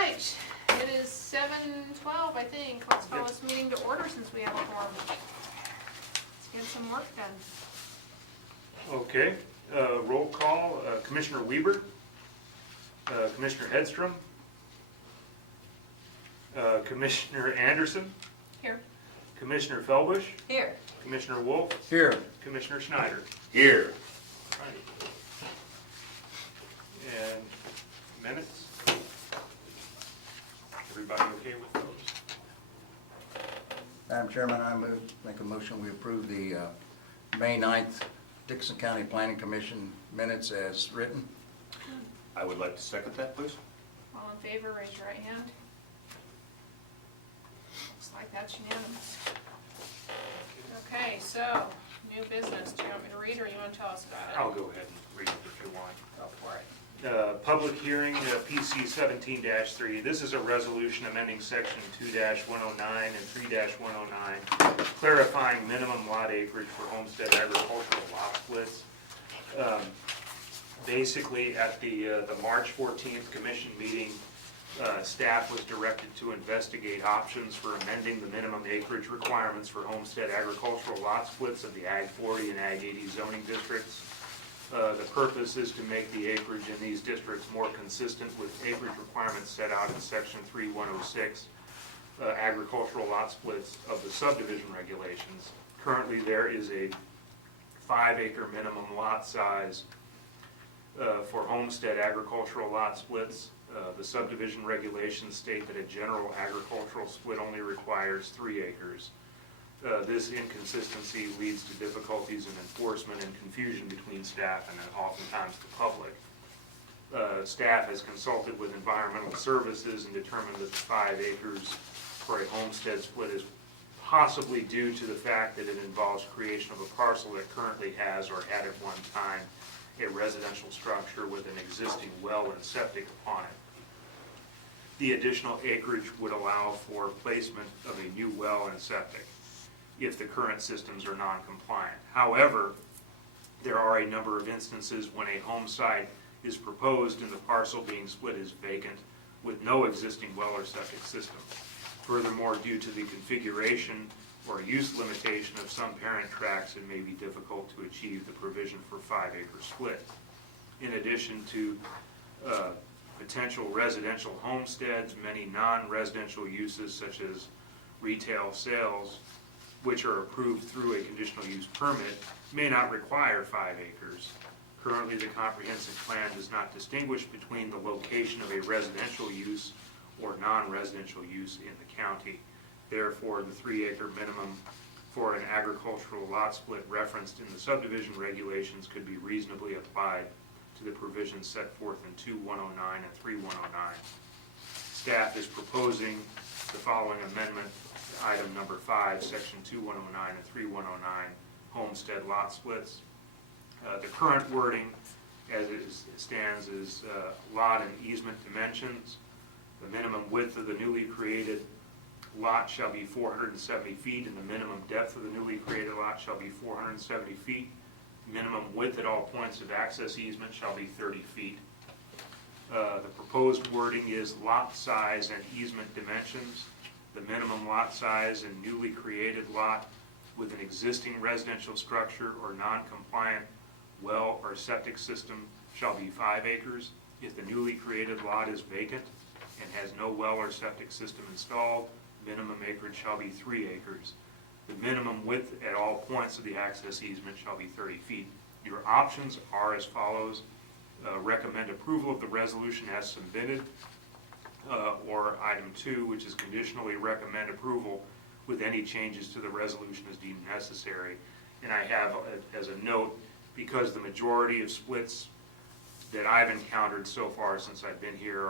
right, it is 7:12, I think. Let's call this meeting to order since we have a quorum. Let's get some work done. Okay, roll call, Commissioner Weber, Commissioner Hedstrom, Commissioner Anderson, Here. Commissioner Felbush, Here. Commissioner Wolf, Here. Commissioner Schneider. Here. Right. And minutes? Everybody okay with those? Madam Chairman, I make a motion we approve the May 9th Dixon County Planning Commission minutes as written. I would like to second that, please. All in favor, raise your right hand. Looks like that's unanimous. Okay, so, new business. Do you want me to read or you want to tell us about it? I'll go ahead and read it if you want. Go for it. Public hearing, PC 17-3. This is a resolution amending section 2-109 and 3-109, clarifying minimum lot acreage for homestead agricultural lot splits. Basically, at the March 14th commission meeting, staff was directed to investigate options for amending the minimum acreage requirements for homestead agricultural lot splits of the Ag 40 and Ag 80 zoning districts. The purpose is to make the acreage in these districts more consistent with acreage requirements set out in section 3106, agricultural lot splits of the subdivision regulations. Currently, there is a 5-acre minimum lot size for homestead agricultural lot splits. The subdivision regulations state that a general agricultural split only requires 3 acres. This inconsistency leads to difficulties in enforcement and confusion between staff and oftentimes the public. Staff has consulted with environmental services and determined that the 5 acres for a homestead split is possibly due to the fact that it involves creation of a parcel that currently has or had at one time a residential structure with an existing well and septic upon it. The additional acreage would allow for placement of a new well and septic if the current systems are non-compliant. However, there are a number of instances when a home site is proposed and the parcel being split is vacant with no existing well or septic system. Furthermore, due to the configuration or use limitation of some parent tracts, it may be difficult to achieve the provision for 5-acre split. In addition to potential residential homesteads, many non-residential uses such as retail sales, which are approved through a conditional use permit, may not require 5 acres. Currently, the comprehensive plan does not distinguish between the location of a residential use or non-residential use in the county. Therefore, the 3-acre minimum for an agricultural lot split referenced in the subdivision regulations could be reasonably applied to the provisions set forth in 2-109 and 3-109. Staff is proposing the following amendment: item number 5, section 2-109 and 3-109, homestead lot splits. The current wording as it stands is lot and easement dimensions. The minimum width of the newly created lot shall be 470 feet and the minimum depth of the newly created lot shall be 470 feet. Minimum width at all points of access easement shall be 30 feet. The proposed wording is lot size and easement dimensions. The minimum lot size in newly created lot with an existing residential structure or non-compliant well or septic system shall be 5 acres. If the newly created lot is vacant and has no well or septic system installed, minimum acreage shall be 3 acres. The minimum width at all points of the access easement shall be 30 feet. Your options are as follows. Recommend approval of the resolution as submitted, or item 2, which is conditionally recommend approval with any changes to the resolution as deemed necessary. And I have as a note, because the majority of splits that I've encountered so far since I've been here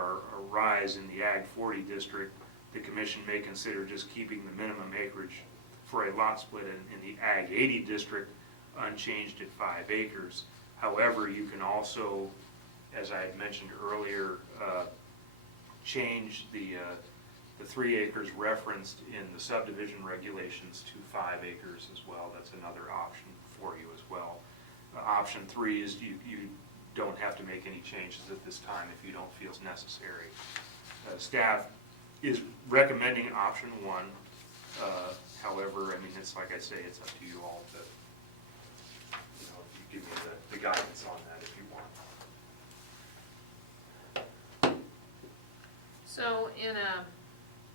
arise in the Ag 40 district, the commission may consider just keeping the minimum acreage for a lot split in the Ag 80 district unchanged at 5 acres. However, you can also, as I had mentioned earlier, change the 3 acres referenced in the subdivision regulations to 5 acres as well. That's another option for you as well. Option 3 is you don't have to make any changes at this time if you don't feel it's necessary. Staff is recommending option one. However, I mean, it's like I say, it's up to you all to, you know, you give me the guidance on that if you want. So in a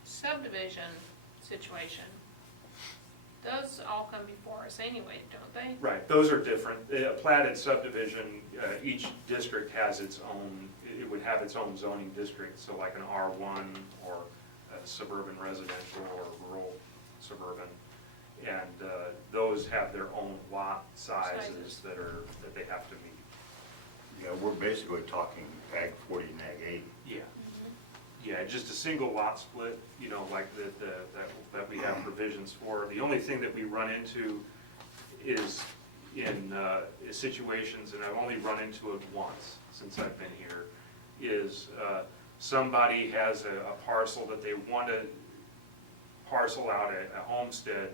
subdivision situation, those all come before us anyway, don't they? Right, those are different. A platted subdivision, each district has its own, it would have its own zoning district, so like an R1 or a suburban residential or rural suburban. And those have their own lot sizes that they have to meet. Yeah, we're basically talking Ag 40 and Ag 80. Yeah. Yeah, just a single lot split, you know, like that we have provisions for. The only thing that we run into is in situations, and I've only run into it once since I've been here, is somebody has a parcel that they want to parcel out a homestead,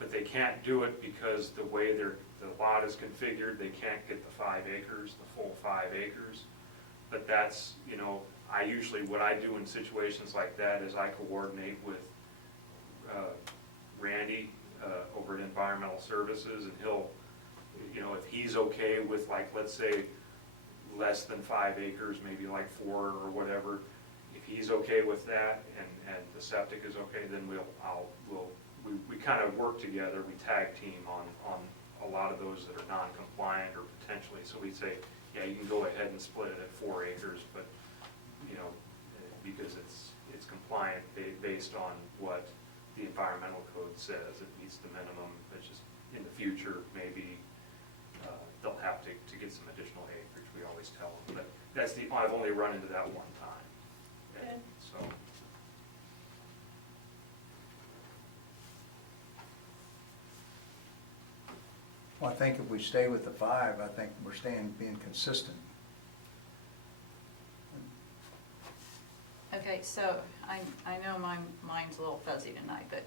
but they can't do it because the way the lot is configured, they can't get the 5 acres, the full 5 acres. But that's, you know, what I do in situations like that is I coordinate with Randy over at Environmental Services, and he'll, you know, if he's okay with, like, let's say less than 5 acres, maybe like 4 or whatever, if he's okay with that and the septic is okay, then we kind of work together, we tag team on a lot of those that are non-compliant or potentially, so we say, yeah, you can go ahead and split it at 4 acres, but you know, because it's compliant based on what the environmental code says, it meets the minimum. It's just in the future, maybe they'll have to get some additional acreage. We always tell them, but I've only run into that one time. Okay. So. Well, I think if we stay with the 5, I think we're being consistent. Okay, so I know my mind's a little fuzzy tonight, but,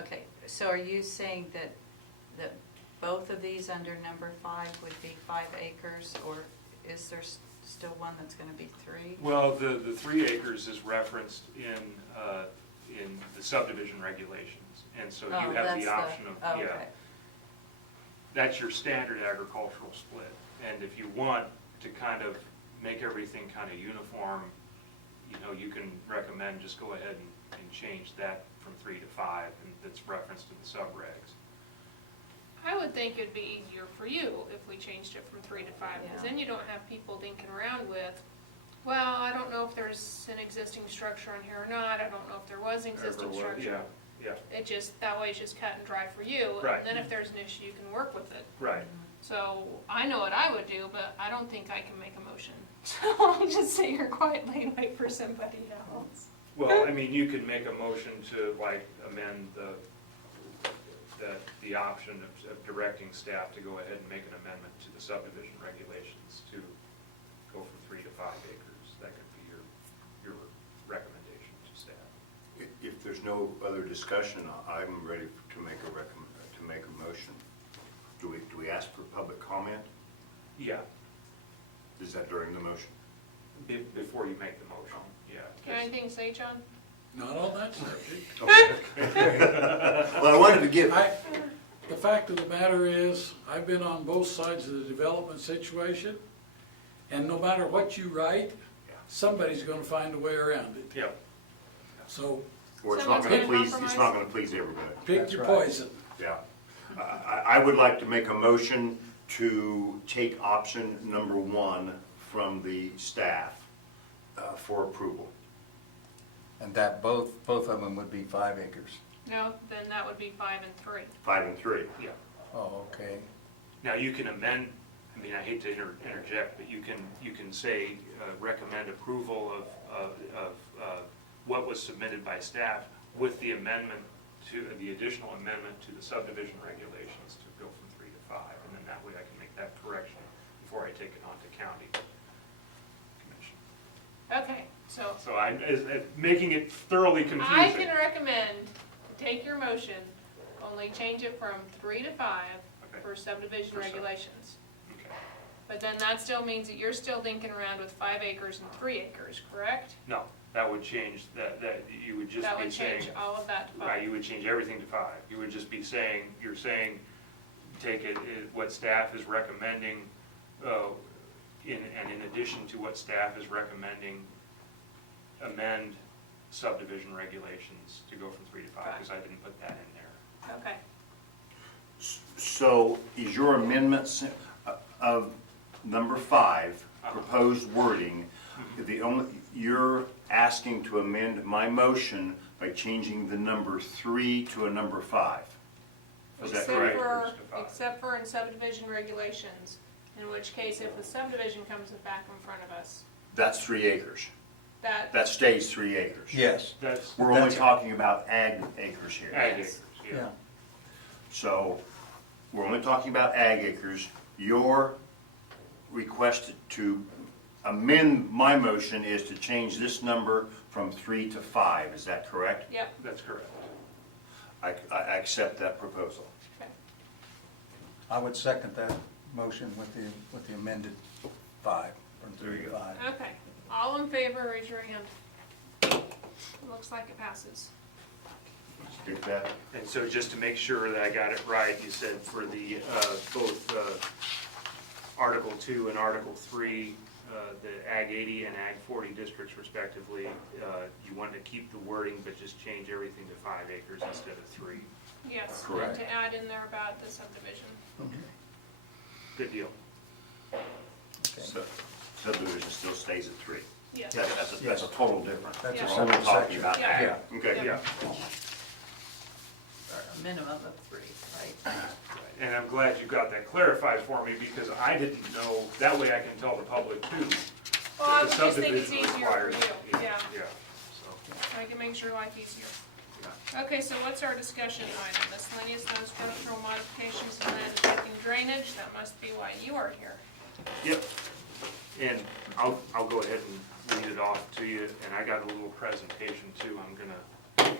okay, so are you saying that both of these under number 5 would be 5 acres, or is there still one that's gonna be 3? Well, the 3 acres is referenced in the subdivision regulations, and so you Oh, have that's the option of, oh, yeah. okay. That's your standard agricultural split. And if you want to kind of make everything kind of uniform, you know, you can recommend just go ahead and change that from 3 to 5, and that's referenced in the subregs. I would think it'd be easier for you if we changed it from 3 to 5, because Yeah. then you don't have people dinking around with, well, I don't know if there's an existing structure on here or not, I don't know if there was an existing structure. Yeah, It just, that way it's just cut and dry for you, Right. and then if there's an issue, you can work with it. right. So, I know what I would do, but I don't think I can make a motion. So I'll just sit here quietly and wait for somebody else. Well, I mean, you could make a motion to like amend the option of directing staff to go ahead and make an amendment to the subdivision regulations to go from 3 to 5 acres. That could be your recommendation to staff. If there's no other discussion, I'm ready to make a motion. Do we ask for public comment? Yeah, Is that during the motion? before you make the motion, yeah. Got anything to say, John? Not on that subject. Well, I wanted to give, The fact of the matter is, I've been on both sides of the development situation, and no matter what you write, somebody's gonna find a way around it. Yeah, So or it's not Someone's gonna gonna please, it's compromise? not gonna please everybody. pick That's your right. poison. Yeah. I would like to make a motion to take option number 1 from the staff for approval. And that both of them would be 5 acres. No, then that would be 5 and 3. 5 and 3. yeah. Oh, okay. Now, you can amend, I mean, I hate to interject, but you can say, recommend approval of what was submitted by staff with the amendment the additional amendment to the subdivision regulations to go from 3 to 5, and then that way I can make that correction before I take it on to county commission. Okay, so So I'm making it thoroughly confusing. I can recommend to take your motion, only change it from 3 to 5 Okay. for subdivision For sub. regulations. Okay. But then that still means that you're still dinking around with 5 acres and 3 acres, correct? No, That would change, that you would just That be would saying. change all of that to Right, 5. you would change everything to 5. You would just be saying, you're saying, take what staff is recommending, and in addition to what staff is recommending, amend subdivision regulations to go from 3 to 5, because I didn't put that in there. Okay. So is your amendment of number 5, proposed wording, you're asking to amend my motion by changing the number 3 to a number 5? Is that Except correct? for, except for in subdivision regulations, in which case if the subdivision comes back in front of us, That's 3 acres. that, That stays 3 acres. Yes, That's We're only That's- talking about ag acres here. ag Yes. acres, yeah. yeah. So we're only talking about ag acres. Your request to amend my motion is to change this number from 3 to 5. Is that correct? yep, That's correct. I accept that proposal. okay. I would second that motion with the amended 5, from 3 There to you go. 5. Okay, all in favor, raise your hand. Looks like it passes. Stick that. And so just to make sure that I got it right, you said for the, both Article 2 and Article 3, the Ag 80 and Ag 40 districts respectively, you want to keep the wording, but just change everything to 5 acres instead of 3. Yes, and Correct. to add in there about the subdivision. Good deal. Okay. So subdivision still stays at 3. Yes. That's a total difference. That's a We're only separate talking section. about Yeah. ag. Yeah. Okay. Yeah. A minimum of 3, right? And I'm glad you got that clarified for me, because I didn't know, that way I can tell the public too. Well, I that would the just think it's subdivision easier for requires- you, yeah, Yeah, so, I can make your life easier. yeah. Okay, so what's our discussion item? Miscellaneous non-structural modifications and land affecting drainage, that must be why you are here. Yep, and I'll go ahead and read it off to you, and I got a little presentation too, I'm gonna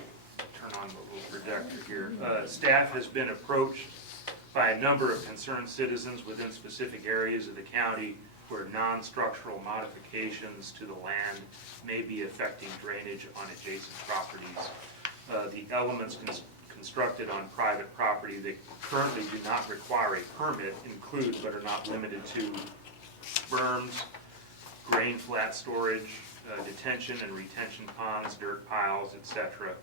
turn on the little projector here. Staff has been approached by a number of concerned citizens within specific areas of the county where non-structural modifications to the land may be affecting drainage on adjacent properties. The elements constructed on private property that currently do not require a permit include but are not limited to berms, grain flat storage, detention and retention ponds, dirt piles, etc.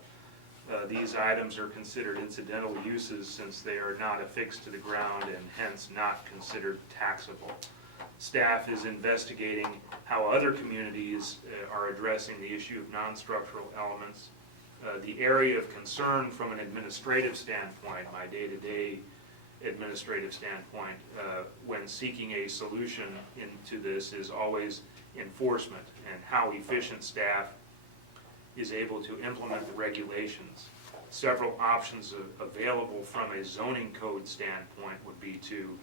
These items are considered incidental uses since they are not affixed to the ground and hence not considered taxable. Staff is investigating how other communities are addressing the issue of non-structural elements. The area of concern from an administrative standpoint, my day-to-day administrative standpoint, when seeking a solution into this is always enforcement and how efficient staff is able to implement the regulations. Several options available from a zoning code standpoint would be to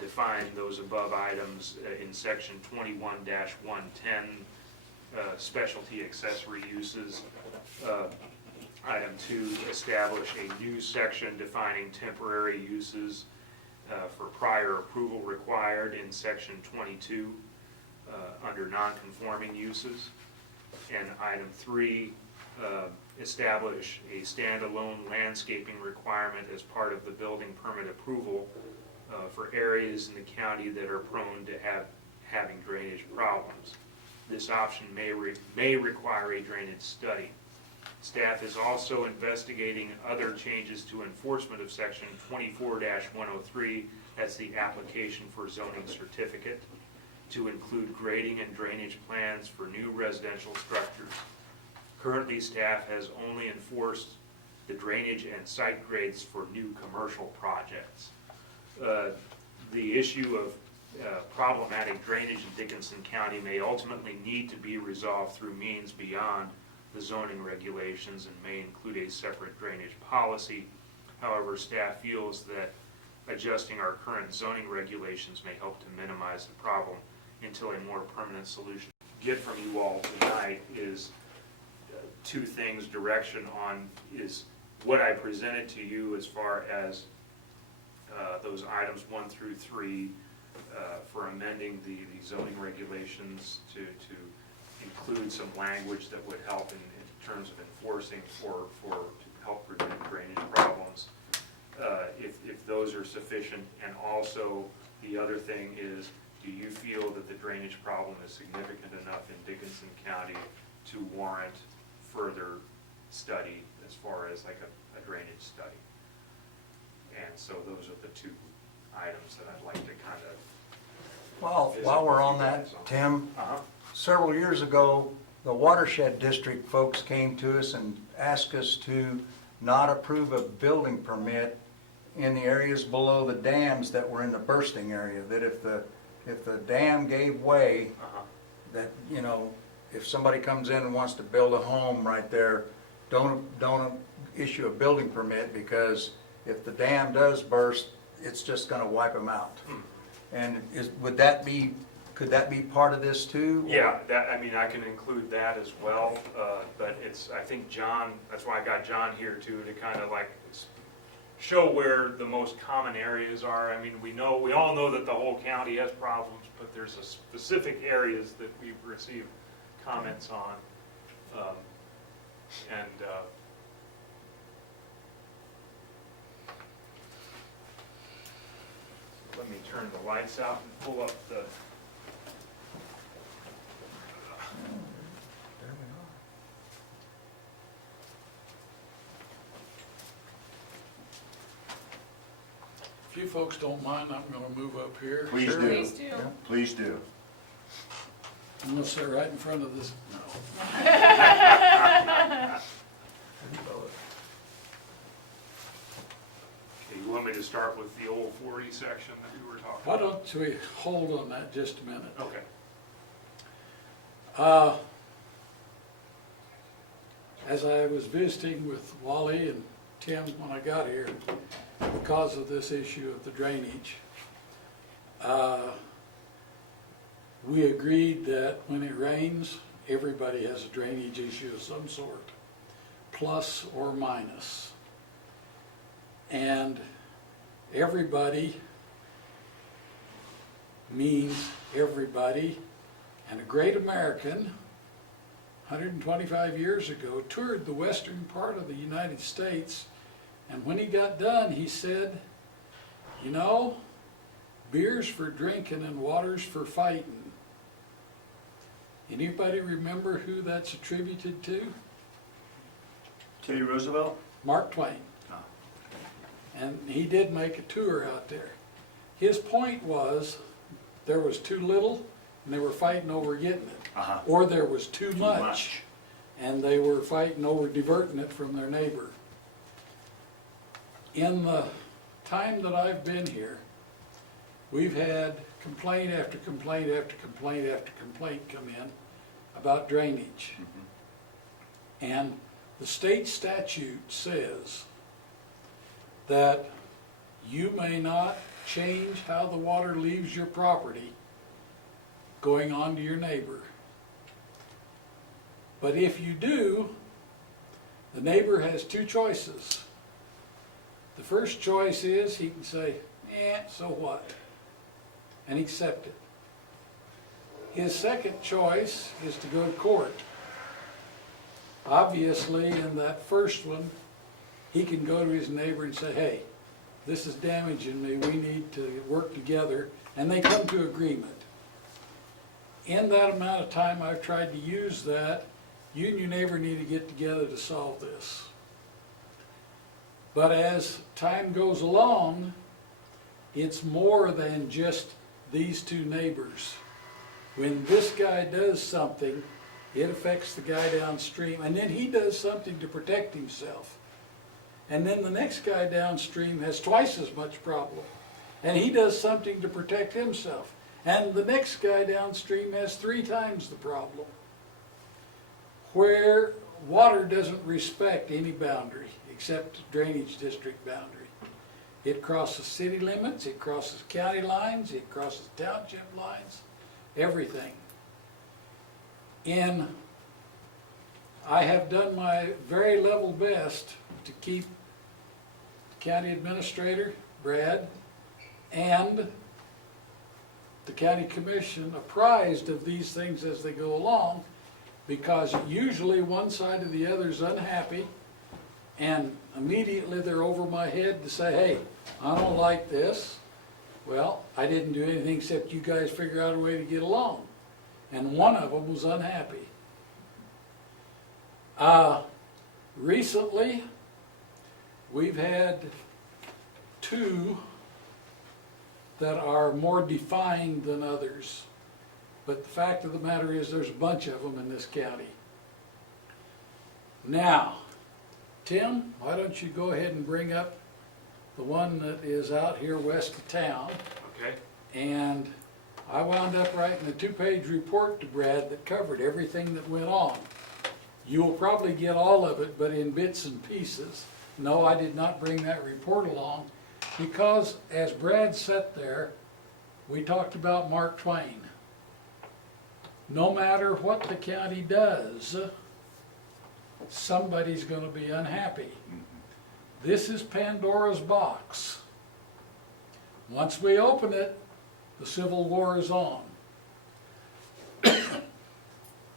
define those above items in section 21-110, specialty accessory uses. Item 2, establish a new section defining temporary uses for prior approval required in section 22 under non-conforming uses. And item 3, establish a standalone landscaping requirement as part of the building permit approval for areas in the county that are prone to having drainage problems. This option may require a drainage study. Staff is also investigating other changes to enforcement of section 24-103, that's the application for zoning certificate, to include grading and drainage plans for new residential structures. Currently, staff has only enforced the drainage and site grades for new commercial projects. The issue of problematic drainage in Dickinson County may ultimately need to be resolved through means beyond the zoning regulations and may include a separate drainage policy. However, staff feels that adjusting our current zoning regulations may help to minimize the problem until a more permanent solution. Get from you all tonight is 2 things. Direction on is what I presented to you as far as those items 1 through 3 for amending the zoning regulations to include some language that would help in terms of enforcing to help prevent drainage problems, if those are sufficient. And also, the other thing is, do you feel that the drainage problem is significant enough in Dickinson County to warrant further study as far as like a drainage study? And so those are the two items that I'd like to kind of. Well, while we're on that, Tim, several years ago, the watershed district folks came to us and asked us to not approve a building permit in the areas below the dams that were in the bursting area, that if the dam gave way, that, you know, if somebody comes in and wants to build a home right there, don't issue a building permit, because if the dam does burst, it's just gonna wipe them out. And could that be part of this too? Yeah, I mean, I can include that as well, but I think John, that's why I got John here too, to kind of like show where the most common areas are. I mean, we all know that the whole county has problems, but there's a specific areas that we've received comments on. Let me turn the lights out and pull up the. If you folks don't mind, I'm gonna move up here. Please Sure. do. Please do. Please do. I'm gonna sit right in front of this, no. Okay, you want me to start with the old 40 section that we were talking Why about? don't we hold on that just a minute? Okay. As I was visiting with Wally and Tim when I got here, because of this issue of the drainage, we agreed that when it rains, everybody has a drainage issue of some sort, plus or minus. And everybody means everybody, and a great American 125 years ago toured the western part of the United States, and when he got done he said, you know, beer's for drinking and water's for fighting. Anybody remember who that's attributed to? Teddy Roosevelt? Mark Twain. And he did make a tour out there. His point was, there was too little and they were fighting over getting it. Or there was too much and they were fighting over diverting it from their neighbor. In the time that I've been here, we've had complaint after complaint after complaint after complaint come in about drainage. And the state statute says that you may not change how the water leaves your property going on to your neighbor. But if you do, the neighbor has two choices. The first choice is he can say, so what? And accept it. His second choice is to go to court. Obviously, in that first one, he can go to his neighbor and say, hey, this is damaging me, we need to work together, and they come to agreement. In that amount of time I've tried to use that, you and your neighbor need to get together to solve this. But as time goes along, it's more than just these two neighbors. When this guy does something, it affects the guy downstream, and then he does something to protect himself. And then the next guy downstream has twice as much problem, and he does something to protect himself. And the next guy downstream has 3 times the problem. Where water doesn't respect any boundary except drainage district boundary. It crosses city limits, it crosses county lines, it crosses township lines, everything. I have done my very level best to keep the county administrator, Brad, and the county commission apprised of these things as they go along, because usually one side or the other is unhappy, and immediately they're over my head to say, hey, I don't like this. Well, I didn't do anything except you guys figure out a way to get along. And one of them was unhappy. Recently, we've had two that are more defined than others. But the fact of the matter is there's a bunch of them in this county. Now, Tim, why don't you go ahead and bring up the one that is out here west of town? Okay. And I wound up writing a 2-page report to Brad that covered everything that went on. You'll probably get all of it, but in bits and pieces. No, I did not bring that report along because as Brad sat there, we talked about Mark Twain. No matter what the county does, somebody's going to be unhappy. This is Pandora's box. Once we open it, the Civil War is on.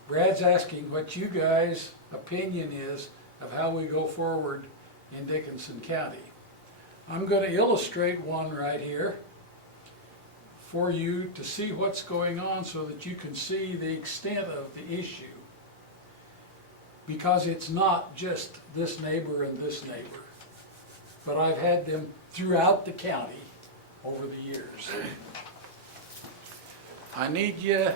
Brad's asking what you guys' opinion is of how we go forward in Dickinson County. I'm going to illustrate one right here for you to see what's going on so that you can see the extent of the issue. Because it's not just this neighbor and this neighbor, but I've had them throughout the county over the years. I need you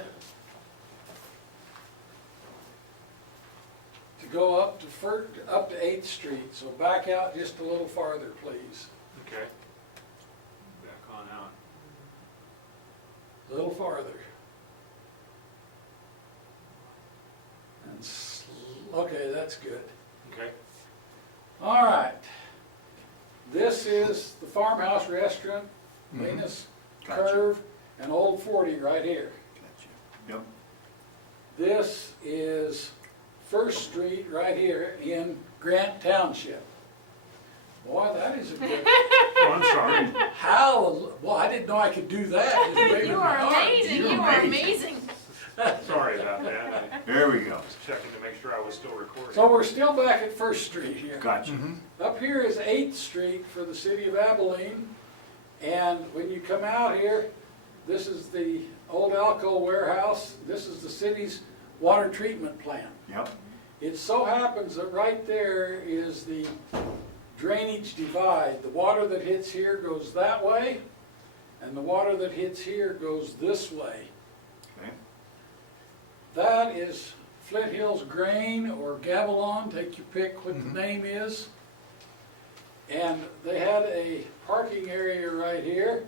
to go up to 8th Street, so back out just a little farther, please. Okay. Back on out. A little farther. And okay, that's good. Okay. All right. This is the Farmhouse Restaurant, Venus Gotcha. Curve, and Old 40 right here. Yep. This is First Street right here in Grant Township. Boy, that is a good. Oh, I'm sorry. How? Well, I didn't know I could do that. Just waving You my are arm. amazing, You're you are amazing. amazing. Sorry about that. I There we go. was checking to make sure I was still recording. So we're still back at First Street here. Gotcha. Up here is 8th Street for the city of Abilene. And when you come out here, this is the old Alco warehouse. This is the city's water treatment plant. Yep. It so happens that right there is the drainage divide. The water that hits here goes that way, and the water that hits here goes this way. Okay. That is Flint Hills Grain or Gavilon, take your pick what the name is. And they had a parking area right here,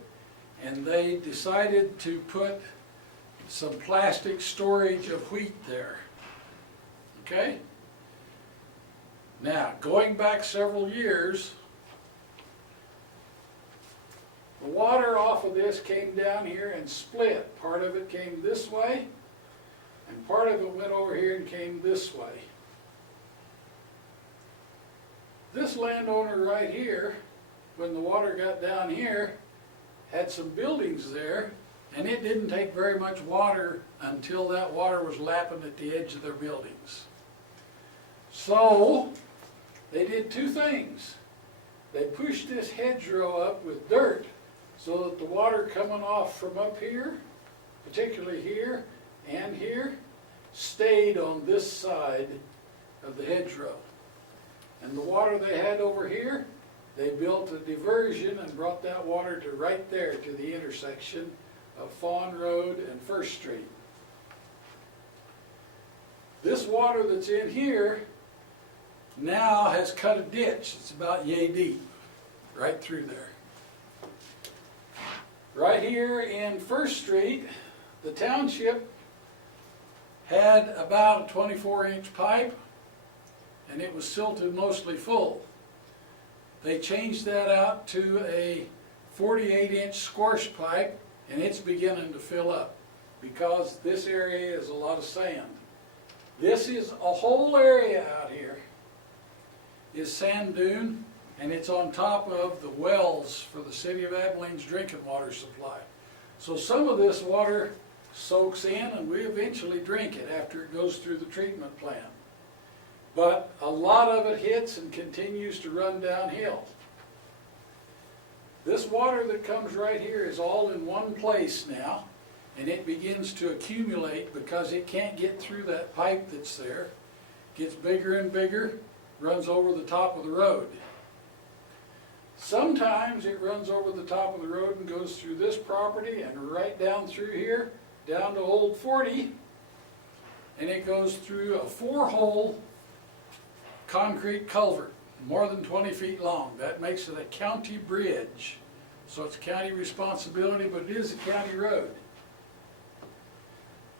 and they decided to put some plastic storage of wheat there. Okay? Now, going back several years, the water off of this came down here and split. Part of it came this way, and part of it went over here and came this way. This landowner right here, when the water got down here, had some buildings there, and it didn't take very much water until that water was lapping at the edge of their buildings. So, they did two things. They pushed this hedgerow up with dirt so that the water coming off from up here, particularly here and here, stayed on this side of the hedgerow. And the water they had over here, they built a diversion and brought that water to right there to the intersection of Fawn Road and First Street. This water that's in here now has cut a ditch. It's about yay deep, right through there. Right here in First Street, the township had about a 24-inch pipe, and it was silted mostly full. They changed that out to a 48-inch squash pipe, and it's beginning to fill up because this area is a lot of sand. This is a whole area out here is sand dune, and it's on top of the wells for the city of Abilene's drinking water supply. So some of this water soaks in, and we eventually drink it after it goes through the treatment plant. But a lot of it hits and continues to run downhill. This water that comes right here is all in one place now, and it begins to accumulate because it can't get through that pipe that's there. Gets bigger and bigger, runs over the top of the road. Sometimes it runs over the top of the road and goes through this property and right down through here, down to Old 40, and it goes through a 4-hole concrete culvert, more than 20 feet long. That makes it a county bridge. So it's county responsibility, but it is a county road.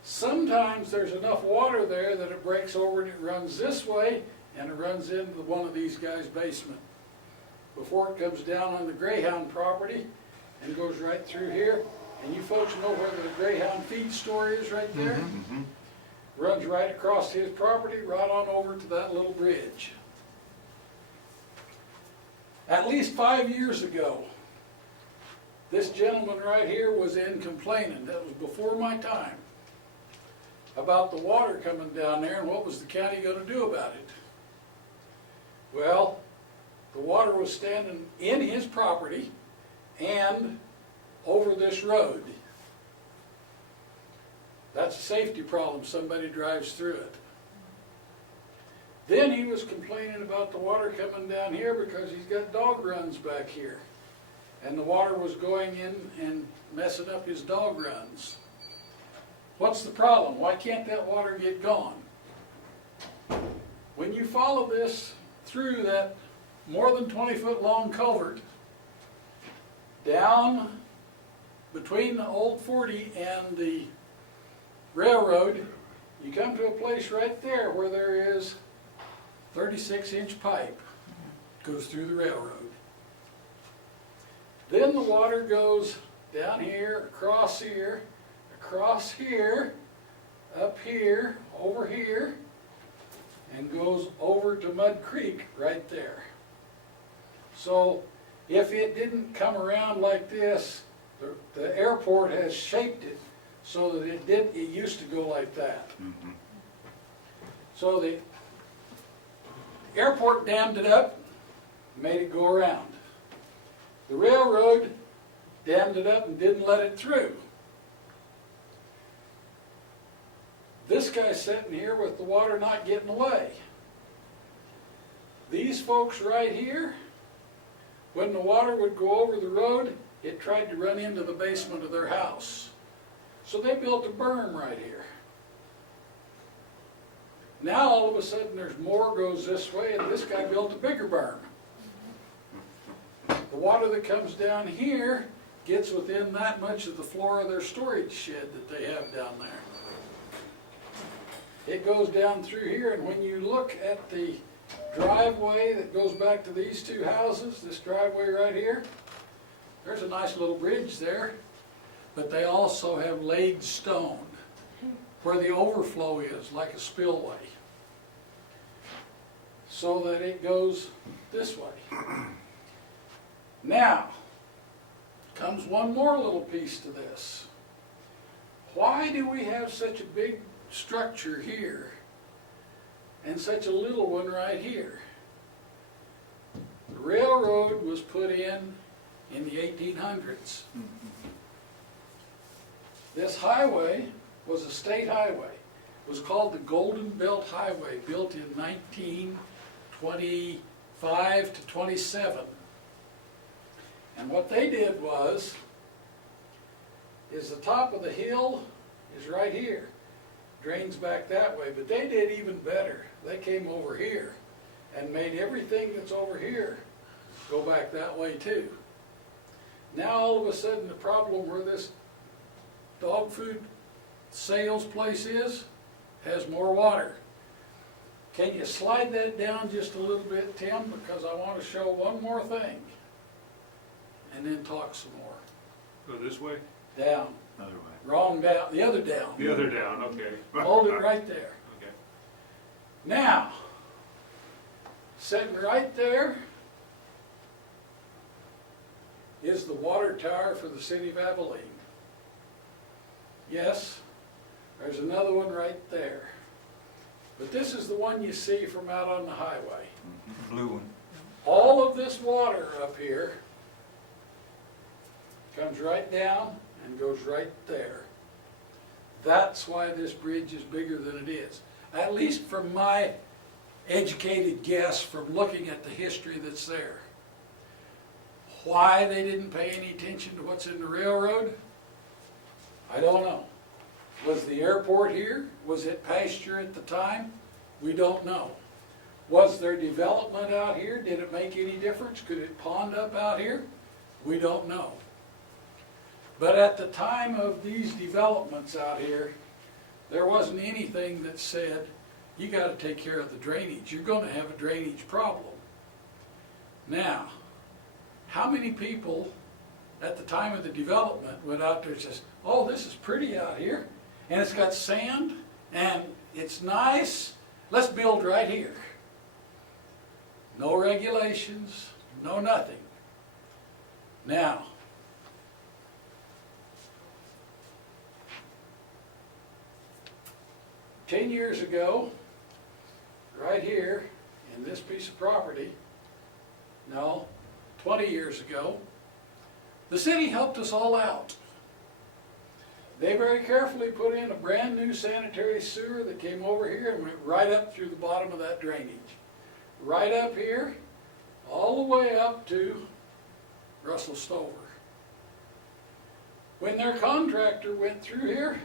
Sometimes there's enough water there that it breaks over and it runs this way, and it runs into one of these guys' basement before it comes down on the Greyhound property and goes right through here. And you folks know where the Greyhound feed store is right there? Runs right across his property, right on over to that little bridge. At least 5 years ago, this gentleman right here was in complaining, that was before my time, about the water coming down there and what was the county going to do about it. Well, the water was standing in his property and over this road. That's a safety problem, somebody drives through it. Then he was complaining about the water coming down here because he's got dog runs back here. And the water was going in and messing up his dog runs. What's the problem? Why can't that water get gone? When you follow this through that more than 20-foot long culvert, down between the Old 40 and the railroad, you come to a place right there where there is 36-inch pipe, goes through the railroad. Then the water goes down here, across here, up here, over here, and goes over to Mud Creek right there. So if it didn't come around like this, the airport has shaped it so that it used to go like that. So the airport dammed it up, made it go around. The railroad dammed it up and didn't let it through. This guy's sitting here with the water not getting away. These folks right here, when the water would go over the road, it tried to run into the basement of their house. So they built a berm right here. Now all of a sudden there's more goes this way, and this guy built a bigger berm. The water that comes down here gets within that much of the floor of their storage shed that they have down there. It goes down through here, and when you look at the driveway that goes back to these two houses, this driveway right here, there's a nice little bridge there, but they also have laid stone where the overflow is, like a spillway, so that it goes this way. Now, comes one more little piece to this. Why do we have such a big structure here and such a little one right here? The railroad was put in the 1800s. This highway was a state highway. It was called the Golden Belt Highway, built in 1925 to 27. And what they did was, is the top of the hill is right here. Drains back that way, but they did even better. They came over here and made everything that's over here go back that way too. Now all of a sudden the problem where this dog food sales place is, has more water. Can you slide that down just a little bit, Tim? Because I want to show one more thing. And then talk some more. Go this way? Other Down. way. Wrong down. The other down. The other down, okay. Hold it right there. Okay. Now, sitting right there is the water tower for the city of Abilene. Yes, There's another one right there. But this is the one you see from out on the highway. Blue one. All of this water up here comes right down and goes right there. That's why this bridge is bigger than it is. At least from my educated guess from looking at the history that's there. Why they didn't pay any attention to what's in the railroad, I don't know. Was the airport here? Was it pasture at the time? We don't know. Was there development out here? Did it make any difference? Could it pond up out here? We don't know. But at the time of these developments out here, there wasn't anything that said, you got to take care of the drainage. You're going to have a drainage problem. Now, how many people at the time of the development went out there and says, oh, this is pretty out here, and it's got sand, and it's nice, let's build right here. No regulations, no nothing. Now, ten years ago, right here in this piece of property, no, 20 years ago, the city helped us all out. They very carefully put in a brand new sanitary sewer that came over here and went right up through the bottom of that drainage. Right up here, all the way up to Russell Stover. When their contractor went through here,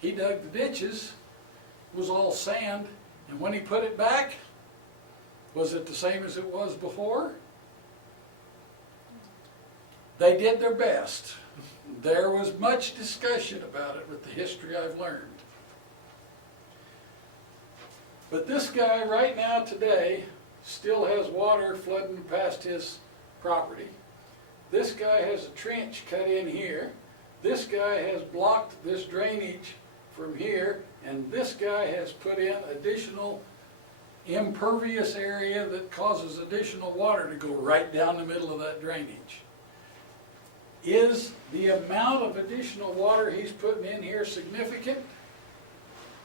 he dug the ditches, it was all sand, and when he put it back, was it the same as it was before? They did their best. There was much discussion about it with the history I've learned. But this guy right now today still has water flooding past his property. This guy has a trench cut in here. This guy has blocked this drainage from here, and this guy has put in additional impervious area that causes additional water to go right down the middle of that drainage. Is the amount of additional water he's putting in here significant?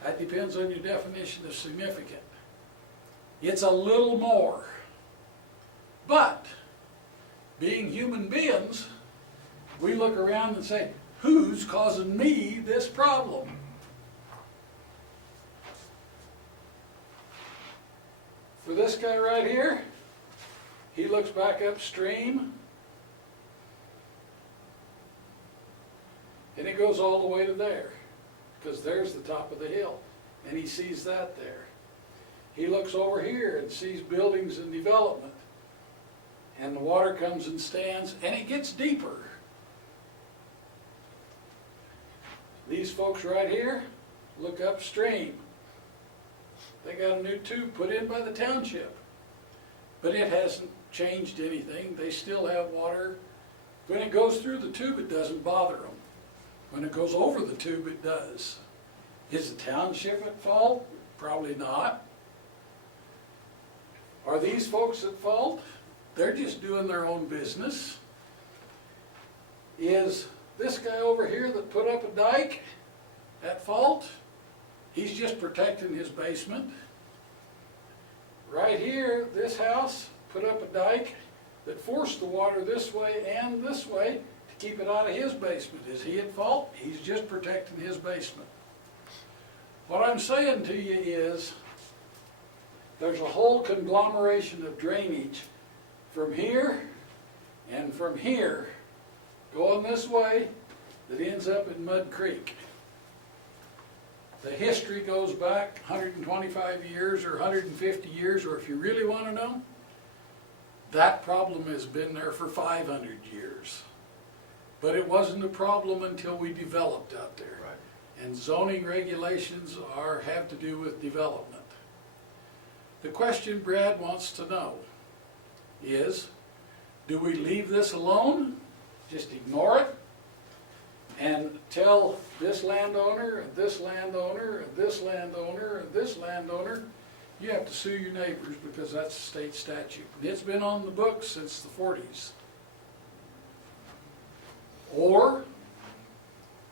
That depends on your definition of significant. It's a little more. But, being human beings, we look around and say, who's causing me this problem? For this guy right here, he looks back upstream, and it goes all the way to there, because there's the top of the hill, and he sees that there. He looks over here and sees buildings and development, and the water comes and stands, and it gets deeper. These folks right here look upstream. They got a new tube put in by the township, but it hasn't changed anything. They still have water. When it goes through the tube, it doesn't bother them. When it goes over the tube, it does. Is the township at fault? Probably not. Are these folks at fault? They're just doing their own business. Is this guy over here that put up a dike at fault? He's just protecting his basement. Right here, this house put up a dike that forced the water this way and this way to keep it out of his basement. Is he at fault? He's just protecting his basement. What I'm saying to you is, there's a whole conglomeration of drainage from here and from here going this way that ends up in Mud Creek. The history goes back 125 years or 150 years, or if you really want to know, that problem has been there for 500 years. But it wasn't a problem until we developed out there. Right. And zoning regulations have to do with development. The question Brad wants to know is, do we leave this alone, just ignore it, and tell this landowner, and this landowner, and this landowner, and this landowner, you have to sue your neighbors because that's a state statute. And it's been on the books since the 40s. Or,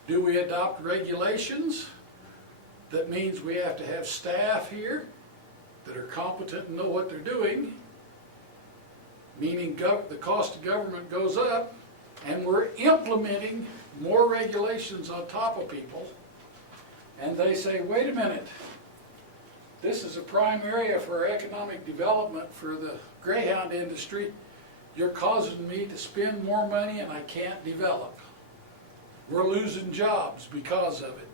do we adopt regulations that means we have to have staff here that are competent and know what they're doing, meaning the cost of government goes up, and we're implementing more regulations on top of people, and they say, wait a minute, this is a prime area for economic development for the greyhound industry. You're causing me to spend more money and I can't develop. We're losing jobs because of it.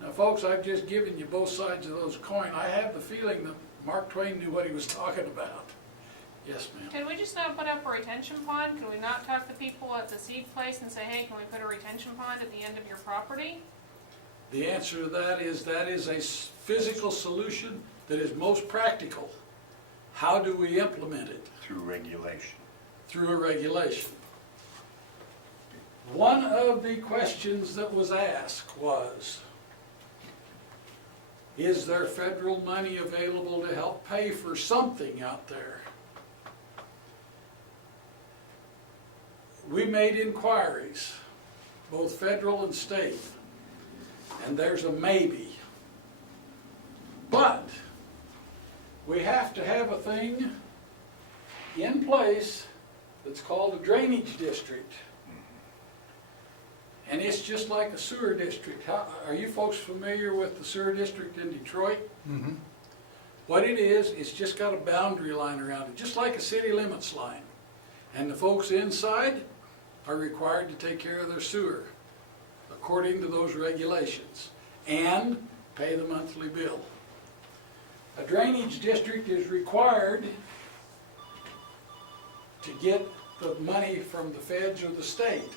Now folks, I've just given you both sides of those coin. I have the feeling that Mark Twain knew what he was talking about. Yes, ma'am. Can we just not put up a retention pond? Can we not talk to people at the seed place and say, hey, can we put a retention pond at the end of your property? The answer to that is a physical solution that is most practical. How do we implement it? Through regulation. Through a regulation. One of the questions that was asked was, is there federal money available to help pay for something out there? We made inquiries, both federal and state, and there's a maybe. But we have to have a thing in place that's called a drainage district. And it's just like a sewer district. Are you folks familiar with the sewer district in Detroit? Mm-hmm. What it is, it's just got a boundary line around it, just like a city limits line. And the folks inside are required to take care of their sewer according to those regulations and pay the monthly bill. A drainage district is required to get the money from the feds or the state.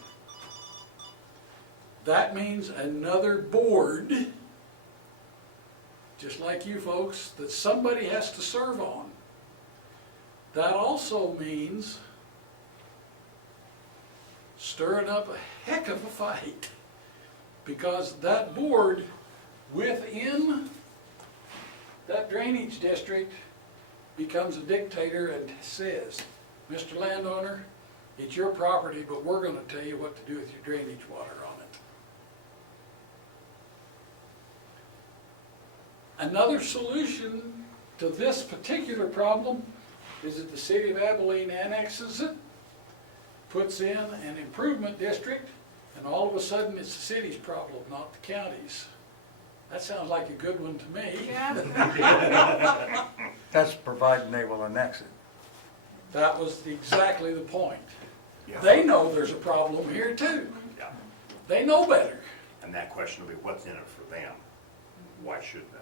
That means another board, just like you folks, that somebody has to serve on. That also means stirring up a heck of a fight, because that board within that drainage district becomes a dictator and says, Mr. Landowner, it's your property, but we're going to tell you what to do with your drainage water on it. Another solution to this particular problem is that the city of Abilene annexes it, puts in an improvement district, and all of a sudden it's the city's problem, not the county's. That sounds like a good one to me. Yeah. That's providing they will annex it. That was exactly the point. Yeah. They know there's a problem here too. Yeah. They know better. And that question will be, what's in it for them? Why should they?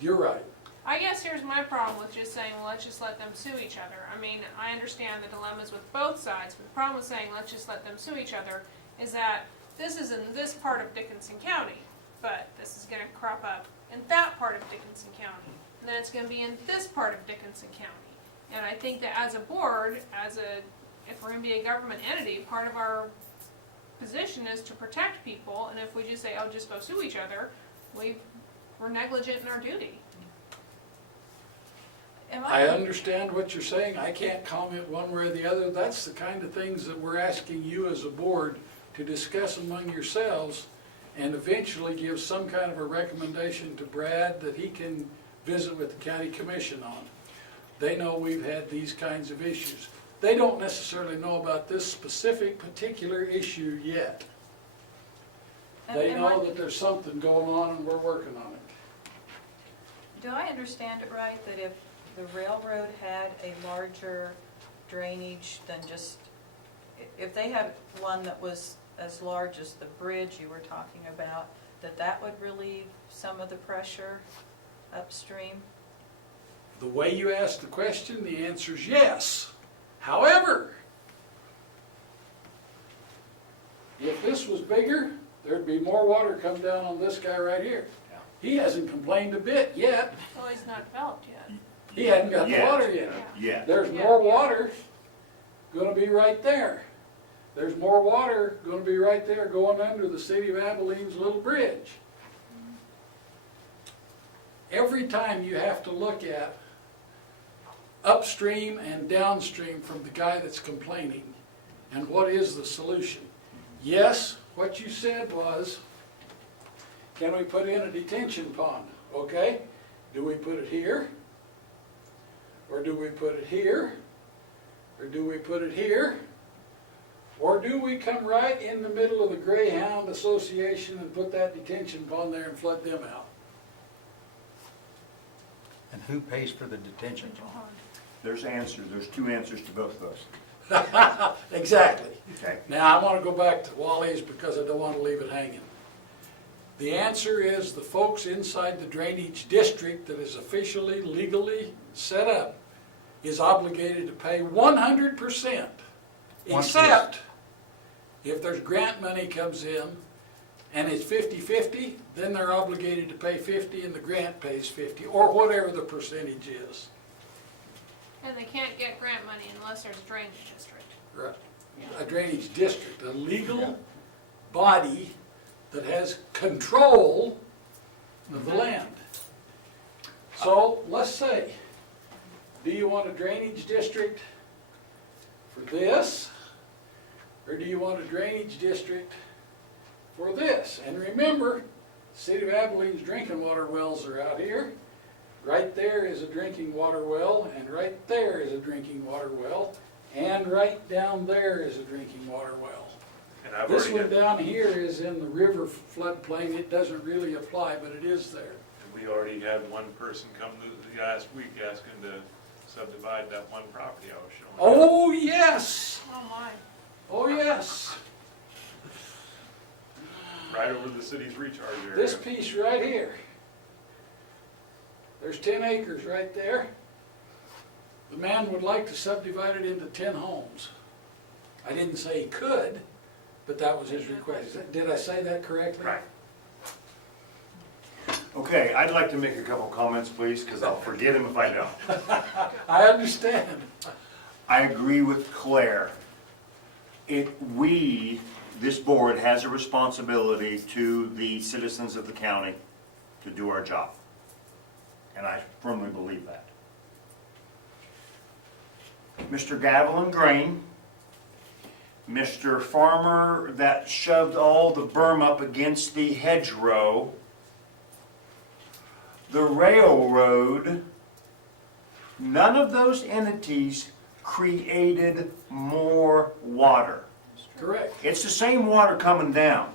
You're right. I guess here's my problem with just saying, well, let's just let them sue each other. I mean, I understand the dilemmas with both sides, but the problem with saying, let's just let them sue each other is that this is in this part of Dickinson County, but this is going to crop up in that part of Dickinson County, and then it's going to be in this part of Dickinson County. And I think that as a board, if we're going to be a government entity, part of our position is to protect people, and if we just say, oh, just go sue each other, we're negligent in our duty. I understand what you're saying. I can't comment one way or the other. That's the kind of things that we're asking you as a board to discuss among yourselves and eventually give some kind of a recommendation to Brad that he can visit with the county commission on. They know we've had these kinds of issues. They don't necessarily know about this specific particular issue yet. They know that there's something going on and we're working on it. Do I understand it right that if the railroad had a larger drainage than just, if they had one that was as large as the bridge you were talking about, that would relieve some of the pressure upstream? The way you asked the question, the answer is yes. However, if this was bigger, there'd be more water come down on this guy right here. Yeah. He hasn't complained a bit yet. Well, he's not developed yet. He hadn't got the Yet. water yet. Yeah. There's Yeah. more water gonna be right there. There's more water gonna be right there going under the city of Abilene's little bridge. Every time you have to look at upstream and downstream from the guy that's complaining, and what is the solution? Yes, what you said was, can we put in a detention pond? Okay, do we put it here? Or do we put it here? Or do we put it here? Or do we come right in the middle of the Greyhound Association and put that detention pond there and flood them out? And who pays for the detention pond? There's answers, there's two answers to both of those. Exactly. Okay. Now, I want to go back to Wally's because I don't want to leave it hanging. The answer is the folks inside the drainage district that is officially, legally set up is obligated to pay 100%, except if there's grant money comes in and it's 50-50, then they're obligated to pay 50 and the grant pays 50, or whatever the percentage is. And they can't get grant money unless there's a drainage district. Right. A drainage district, a legal body that has control of the land. So, let's say, do you want a drainage district for this? Or do you want a drainage district for this? And remember, City of Abilene's drinking water wells are out here. Right there is a drinking water well, and right there is a drinking water well, and right down there is a drinking water well. And I've This already one down here is in the river floodplain. It doesn't really apply, but it is there. We already had one person come the last week asking to subdivide that one property I was showing. Oh, yes! Oh my. Oh, yes! Right over the city's recharge area. This piece right here. There's 10 acres right there. The man would like to subdivide it into 10 homes. I didn't say he could, but that was his request. Did I say that correctly? Right. Okay, I'd like to make a couple comments, please, because I'll forget them if I don't. I understand. I agree with Claire. This board has a responsibility to the citizens of the county to do our job. And I firmly believe that. Mr. Gavilan Grain, Mr. Farmer that shoved all the berm up against the hedgerow, the railroad, none of those entities created more water. Correct. It's the same water coming down.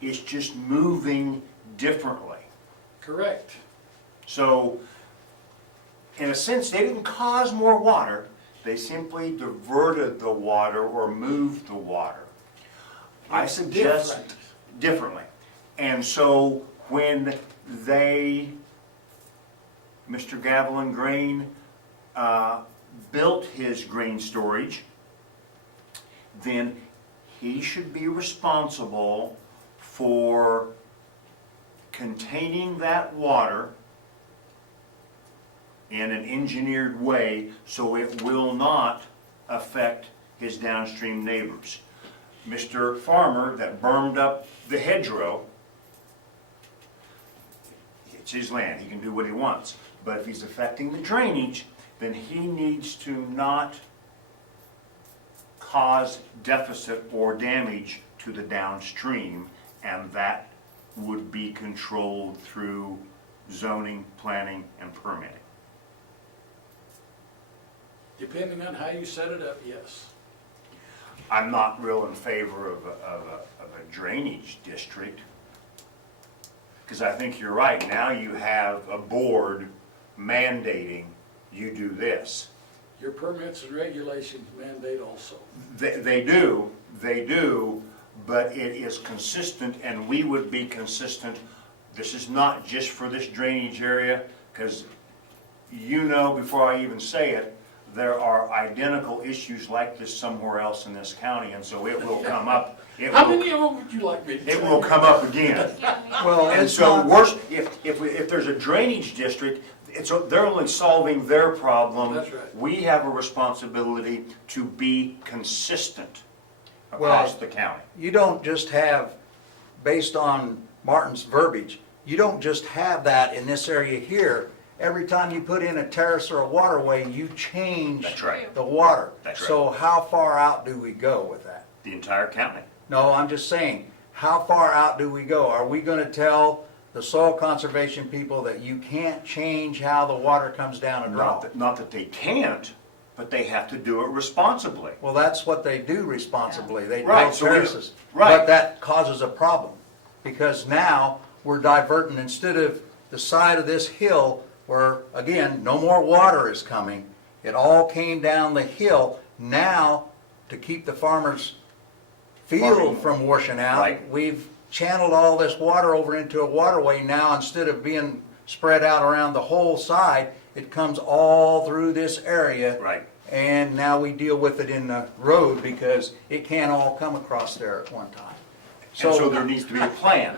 It's just moving differently. Correct. So, in a sense, they didn't cause more water. They simply diverted the water or moved the water. I It's suggest different. differently. And so, when Mr. Gavilan Grain built his grain storage, then he should be responsible for containing that water in an engineered way so it will not affect his downstream neighbors. Mr. Farmer that bermed up the hedgerow, it's his land, he can do what he wants. But if he's affecting the drainage, then he needs to not cause deficit or damage to the downstream, and that would be controlled through zoning, planning, and permitting. Depending on how you set it up, yes. I'm not real in favor of a drainage district, because I think you're right. Now you have a board mandating you do this. Your permits and regulations mandate also. They do, but it is consistent, and we would be consistent. This is not just for this drainage area, because you know, before I even say it, there are identical issues like this somewhere else in this county, and so it will come up. How many of them would you like me to It tell will you? come up again. Well, And it's so not, worse, if there's a drainage district, they're only solving their problem. That's right. We have a responsibility to be consistent Well- across the county. you don't just have, based on Martin's verbiage, you don't just have that in this area here. Every time you put in a terrace or a waterway, you change That's right. the water. That's right. So how far out do we go with that? The entire county. No, I'm just saying, how far out do we go? Are we gonna tell the soil conservation people that you can't change how the water comes down a draw? Not that they can't, but they have to do it responsibly. Well, that's what they do responsibly, they Right, build so we- terraces. right. But that causes a problem, because now we're diverting, instead of the side of this hill where, again, no more water is coming, it all came down the hill. Now, to keep the farmers' field Farming. from washing out, Right. we've channeled all this water over into a waterway now. Instead of being spread out around the whole side, it comes all through this area. Right. And now we deal with it in the road because it can't all come across there at one time. And so there needs to be a plan.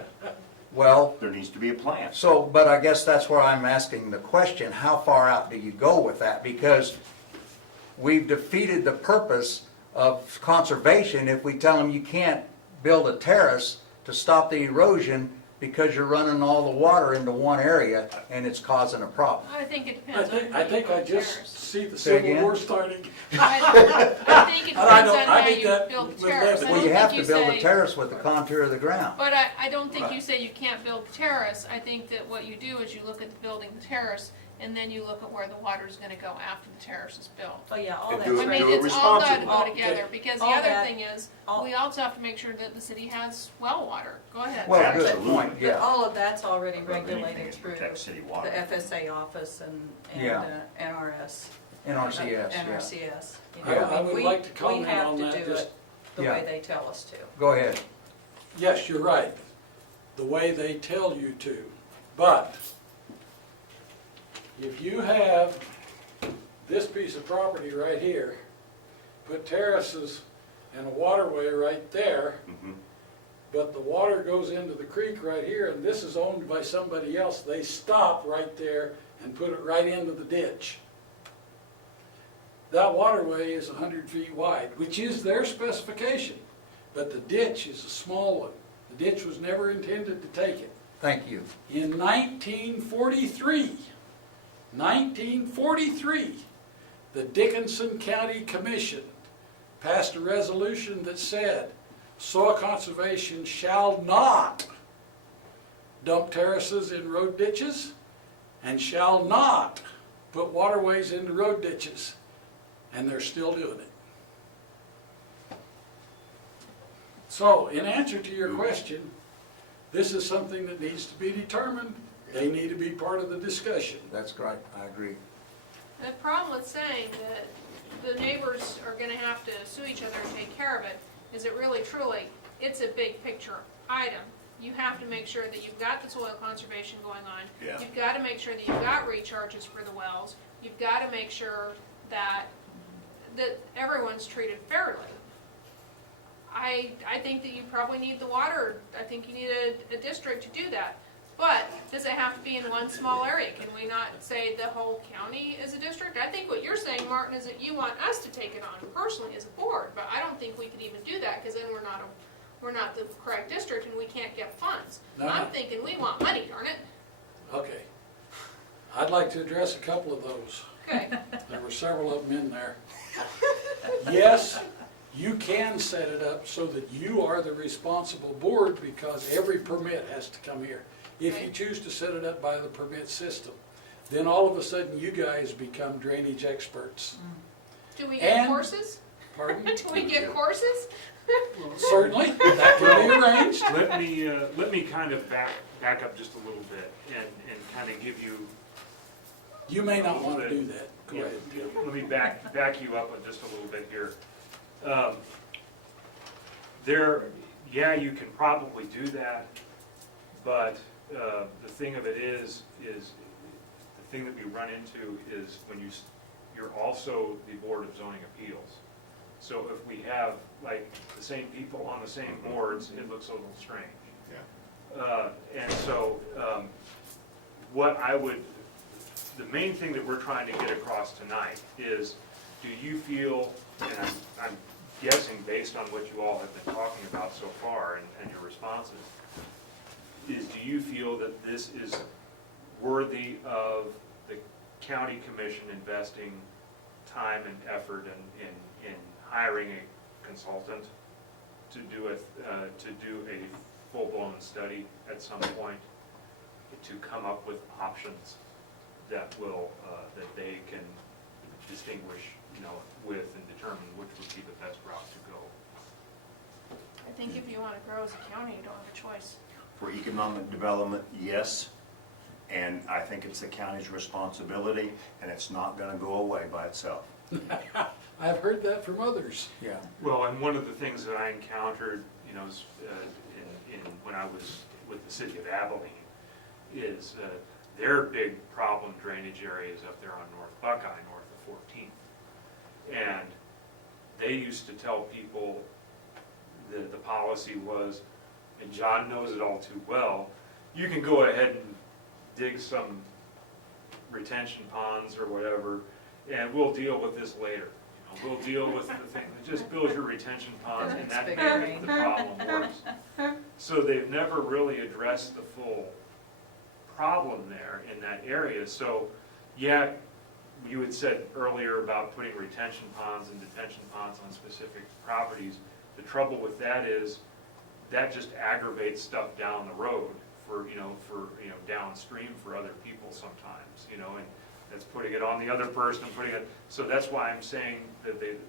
Well, There needs to be a plan. so, but I guess that's where I'm asking the question, how far out do you go with that? Because we've defeated the purpose of conservation if we tell them you can't build a terrace to stop the erosion because you're running all the water into one area and it's causing a problem. I think it I depends on. think, how I you think I build just terrace. see the Say Civil again? War starting. I think it And I depends don't- on I how think you that build the with terrace. Lebanon- I Well, you don't have think to you build a say- terrace with the contour of the ground. But I don't think you say you can't build the terrace. I think that what you do is you look at the building the terrace, and then you look at where the water's gonna go after the terrace is built. Oh, yeah, all And that's do I it- right. mean, it's all gotta responsibly. go together, because the All other that- thing is, all- we also have to make sure that the city has well water. Go ahead. Well, good Absolutely. point, But yeah. all of that's already Above anything regulated is through protect city water. the FSA office and Yeah. NRS. NRCS, yeah. NRCS. You I- know, I would we- like to comment on that, We have to do just- it the Yeah. way they tell us to. Go ahead. Yes, you're right, the way they tell you to. But if you have this piece of property right here, put terraces and a waterway right there, Mhm. but the water goes into the creek right here, and this is owned by somebody else, they stop right there and put it right into the ditch. That waterway is 100 feet wide, which is their specification, but the ditch is a small one. The ditch was never intended to take it. Thank you. In 1943, the Dickinson County Commission passed a resolution that said, soil conservation shall not dump terraces in road ditches and shall not put waterways into road ditches. And they're still doing it. So, in answer to your question, this is something that needs to be determined. They need to be part of the discussion. That's great, I agree. The problem with saying that the neighbors are gonna have to sue each other and take care of it, is it really truly, it's a big picture item. You have to make sure that you've got the soil conservation going on. Yeah. You've gotta make sure that you've got recharges for the wells. You've gotta make sure that everyone's treated fairly. I think that you probably need the water, I think you need a district to do that. But does it have to be in one small area? Can we not say the whole county is a district? I think what you're saying, Martin, is that you want us to take it on personally as a board, but I don't think we could even do that, because then we're not the correct district and we can't get funds. No, I'm no. thinking we want money, darn it. Okay. I'd like to address a couple of those. Okay, There were several of them in there. Yes, you can set it up so that you are the responsible board, because every permit has to come here. If you choose to set it up by the permit system, then all of a sudden you guys become drainage experts. do we get And- courses? Pardon? Do we get courses? Certainly, that can be arranged. Let me kind of back up just a little bit and kind of give you. You may not want to do that. Go Yeah, ahead. let me back you up just a little bit here. You can probably do that, but the thing of it is the thing that we run into is when you're also the Board of Zoning Appeals. So if we have like the same people on the same boards, it looks a little strange. And so the main thing that we're trying to get across tonight is, do you feel, and I'm guessing based on what you all have been talking about so far and your responses, is do you feel that this is worthy of the county commission investing time and effort in hiring a consultant to do a full-blown study at some point to come up with options that will, that they can distinguish, with and determine which would be the best route to go. I think if you wanna grow as a county, you don't have a choice. For economic development, yes, and I think it's the county's responsibility, and it's not gonna go away by itself. I've heard that from others. Yeah. Well, and one of the things that I encountered, when I was with the city of Abilene, is their big problem drainage areas up there on North Buckeye, north of 14th. And they used to tell people that the policy was, and John knows it all too well, you can go ahead and dig some retention ponds or whatever, and we'll deal with this later. We'll deal with the thing, just build your retention ponds, and that That's makes big the problem worse. So they've never really addressed the full problem there in that area. So, yeah, you had said earlier about putting retention ponds and detention ponds on specific properties. The trouble with that is, that just aggravates stuff down the road for downstream for other people sometimes, and that's putting it on the other person, so that's why I'm saying that at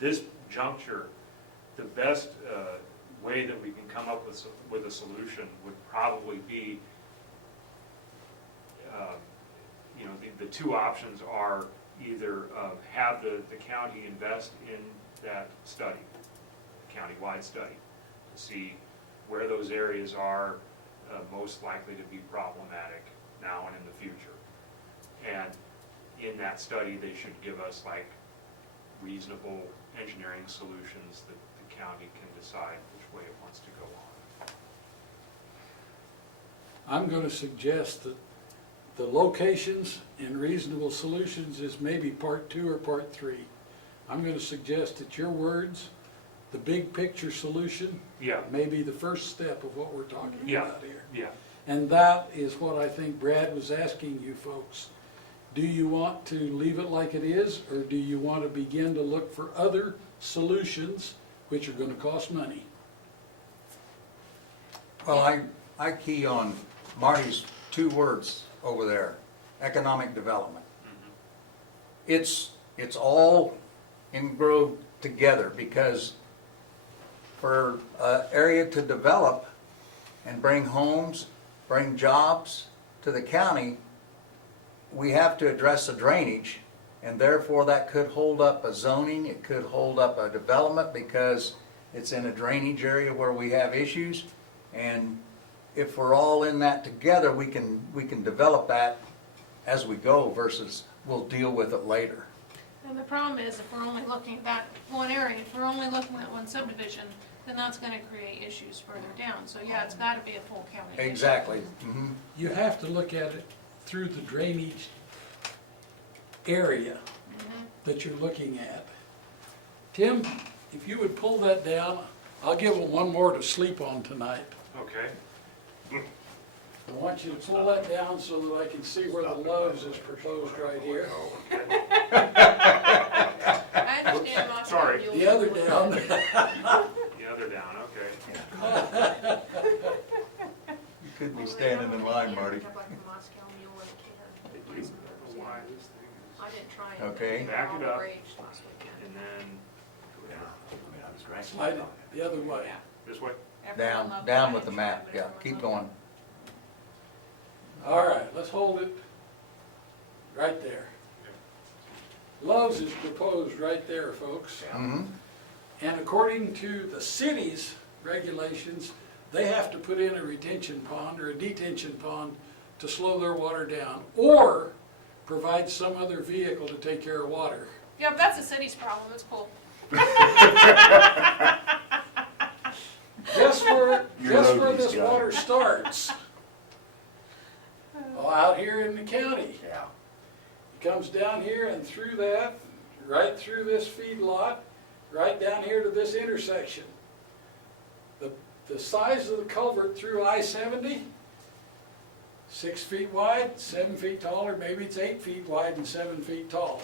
this juncture, the best way that we can come up with a solution would probably be, the two options are either have the county invest in that study, countywide study, to see where those areas are most likely to be problematic now and in the future. And in that study, they should give us reasonable engineering solutions that the county can decide which way it wants to go on. I'm gonna suggest that the locations and reasonable solutions is maybe part 2 or part 3. I'm gonna suggest that your words, the big picture solution, Yeah, may be the first step of what we're talking Yeah. about here. yeah. And that is what I think Brad was asking you folks. Do you want to leave it like it is, or do you want to begin to look for other solutions which are gonna cost money? Well, I key on Marty's 2 words over there, economic development. It's all ingrown together, because for an area to develop and bring homes, bring jobs to the county, we have to address the drainage, and therefore that could hold up a zoning, it could hold up a development because it's in a drainage area where we have issues. And if we're all in that together, we can develop that as we go versus we'll deal with it later. And the problem is, if we're only looking at that one area, if we're only looking at one subdivision, then that's gonna create issues further down. So yeah, it's gotta be a full county issue. Exactly. Mhm. You have to look at it through the drainage area that you're looking at. Tim, if you would pull that down, I'll give them one more to sleep on tonight. Okay. I want you to pull that down so that I can see where the Lowe's is proposed right here. I understand lots of Sorry. you. The other down. The other down, okay. You could be standing in line, Marty. Why this thing is, I didn't try it. Okay. Back it up. Raged last weekend. and then Yeah, I mean, I was right. Slide it the other way. this way. Everyone Down, loved down it. with the I map, tried, but yeah, everyone keep loved going. All right, let's hold it right there. Lowe's is proposed right there, folks. Mm-hmm. And according to the city's regulations, they have to put in a retention pond or a detention pond to slow their water down, or provide some other vehicle to take care of water. it. Yeah, but that's the city's problem, it's cool. Guess where Your road this is gone. water starts? Oh, out here in the county. Yeah. It comes down here and through that, right through this feed lot, right down here to this intersection. The size of the culvert through I-70, 6 feet wide, 7 feet tall, or maybe it's 8 feet wide and 7 feet tall.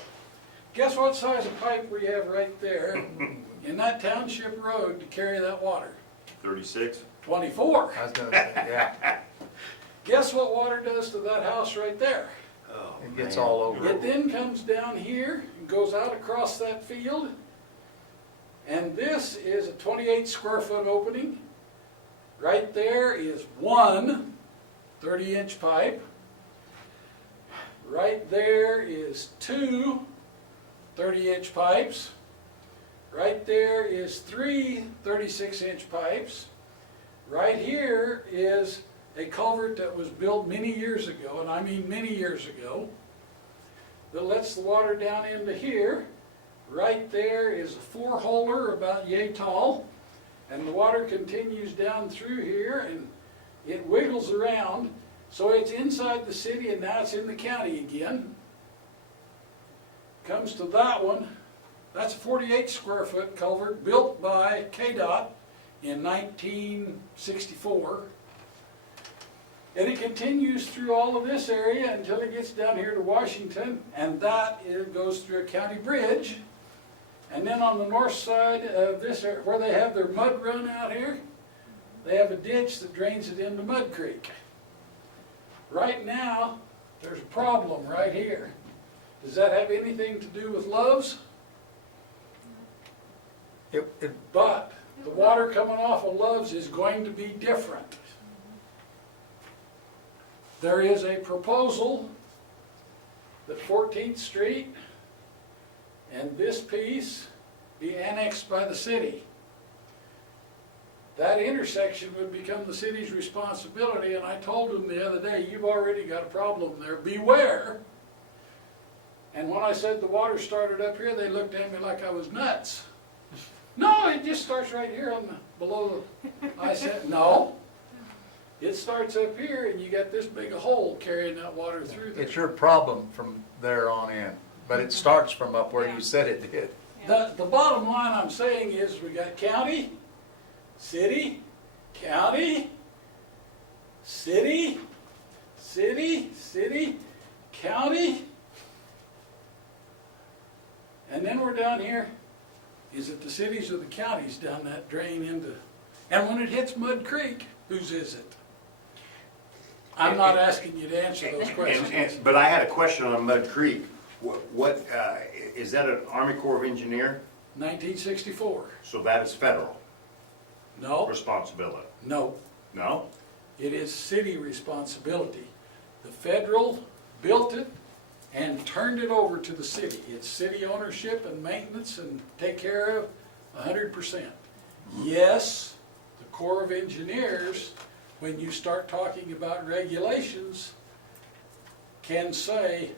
Guess what size of pipe we have right there in that township road to carry that water? 36? 24. I was gonna say, yeah, Guess what water does to that house right there? it gets all over. It then comes down here and goes out across that field. And this is a 28 square foot opening. Right there is one 30-inch pipe. Right there is two 30-inch pipes. Right there is three 36-inch pipes. Right here is a culvert that was built many years ago, and I mean many years ago, that lets the water down into here. Right there is a 4-holer about yay tall, and the water continues down through here, and it wiggles around, so it's inside the city, and now it's in the county again. Comes to that one. That's a 48 square foot culvert built by KDOT in 1964. And it continues through all of this area until it gets down here to Washington, and that goes through a county bridge. And then on the north side of this, where they have their mud run out here, they have a ditch that drains it into Mud Creek. Right now, there's a problem right here. Does that have anything to do with Love's? But the water coming off of Love's is going to be different. There is a proposal that 14th Street and this piece be annexed by the city. That intersection would become the city's responsibility, and I told them the other day, you've already got a problem there, beware. And when I said the water started up here, they looked at me like I was nuts. No, it just starts right here on the, below the, I said, no. It starts up here and you got this big a hole carrying that water through there. It's your problem from there on in, but it starts from up where you said it did. The bottom line I'm saying is we got county, city, county, city, city, city, county. And then we're down here. Is it the cities or the counties down that drain into, and when it hits Mud Creek, whose is it? I'm not asking you to answer those questions. But I had a question on Mud Creek. What is that an Army Corps of Engineer? 1964. So that is federal No, responsibility? no. No? It is city responsibility. The federal built it and turned it over to the city. It's city ownership and maintenance and take care of 100%. Yes, the Corps of Engineers, when you start talking about regulations, can say,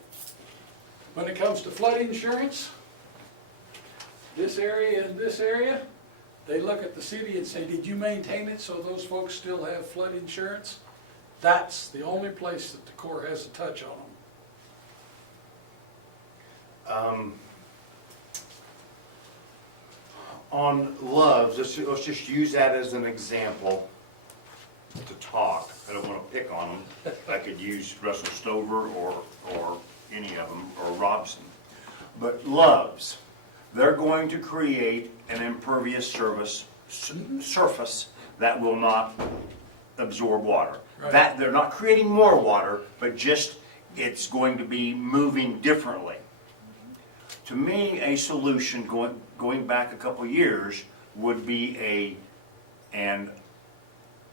when it comes to flood insurance, this area and this area, they look at the city and say, did you maintain it so those folks still have flood insurance? That's the only place that the Corps has a touch on them. On Love's, let's just use that as an example to talk. I don't want to pick on them. I could use Russell Stover or any of them, or Robson. But Love's, they're going to create an impervious surface that will not absorb water. Right. That they're not creating more water, but just it's going to be moving differently. To me, a solution going back a couple years would be and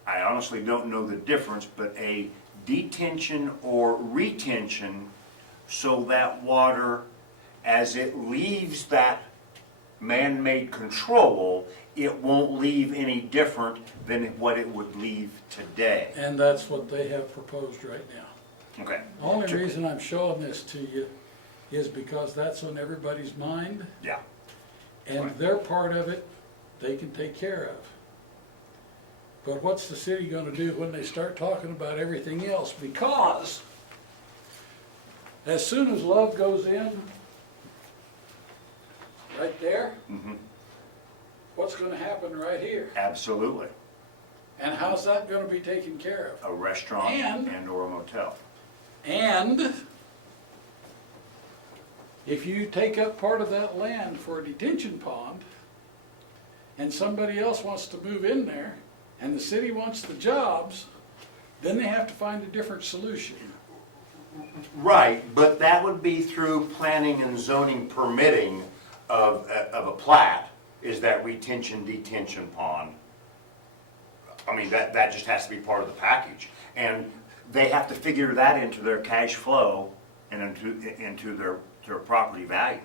I honestly don't know the difference, but a detention or retention so that water, as it leaves that man-made control, it won't leave any different than what it would leave today. And that's what they have proposed right now. Okay. The only reason I'm showing this to you is because that's on everybody's mind, Yeah. and their part of it, they can take care of. But what's the city gonna do when they start talking about everything else? Because as soon as Love goes in, right there, Mhm. what's gonna happen right here? Absolutely. And how's that gonna be taken care of? A restaurant And- and or a motel. And if you take up part of that land for a detention pond, and somebody else wants to move in there, and the city wants the jobs, then they have to find a different solution. Right, but that would be through planning and zoning permitting of a plat, is that retention detention pond. I mean, that just has to be part of the package. And they have to figure that into their cash flow and into their property value.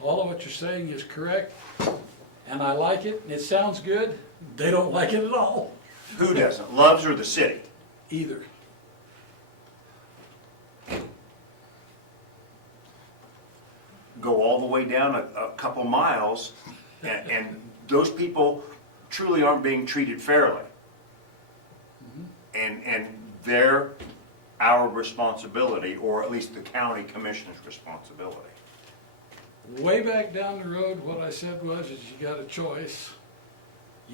All of what you're saying is correct, and I like it, and it sounds good. They don't like it at all, Who doesn't? Loves or the city? either. Go all the way down a couple miles, and those people truly aren't being treated fairly. And they're our responsibility, or at least the county commissioner's responsibility. Way back down the road, what I said was, is you got a choice.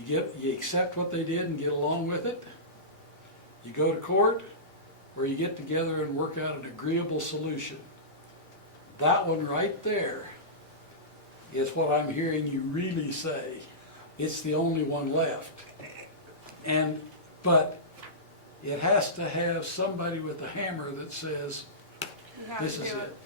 You accept what they did and get along with it. You go to court, or you get together and work out an agreeable solution. That one right there is what I'm hearing you really say. It's the only one left. But it has to have somebody with a hammer that says, You have this to is do it.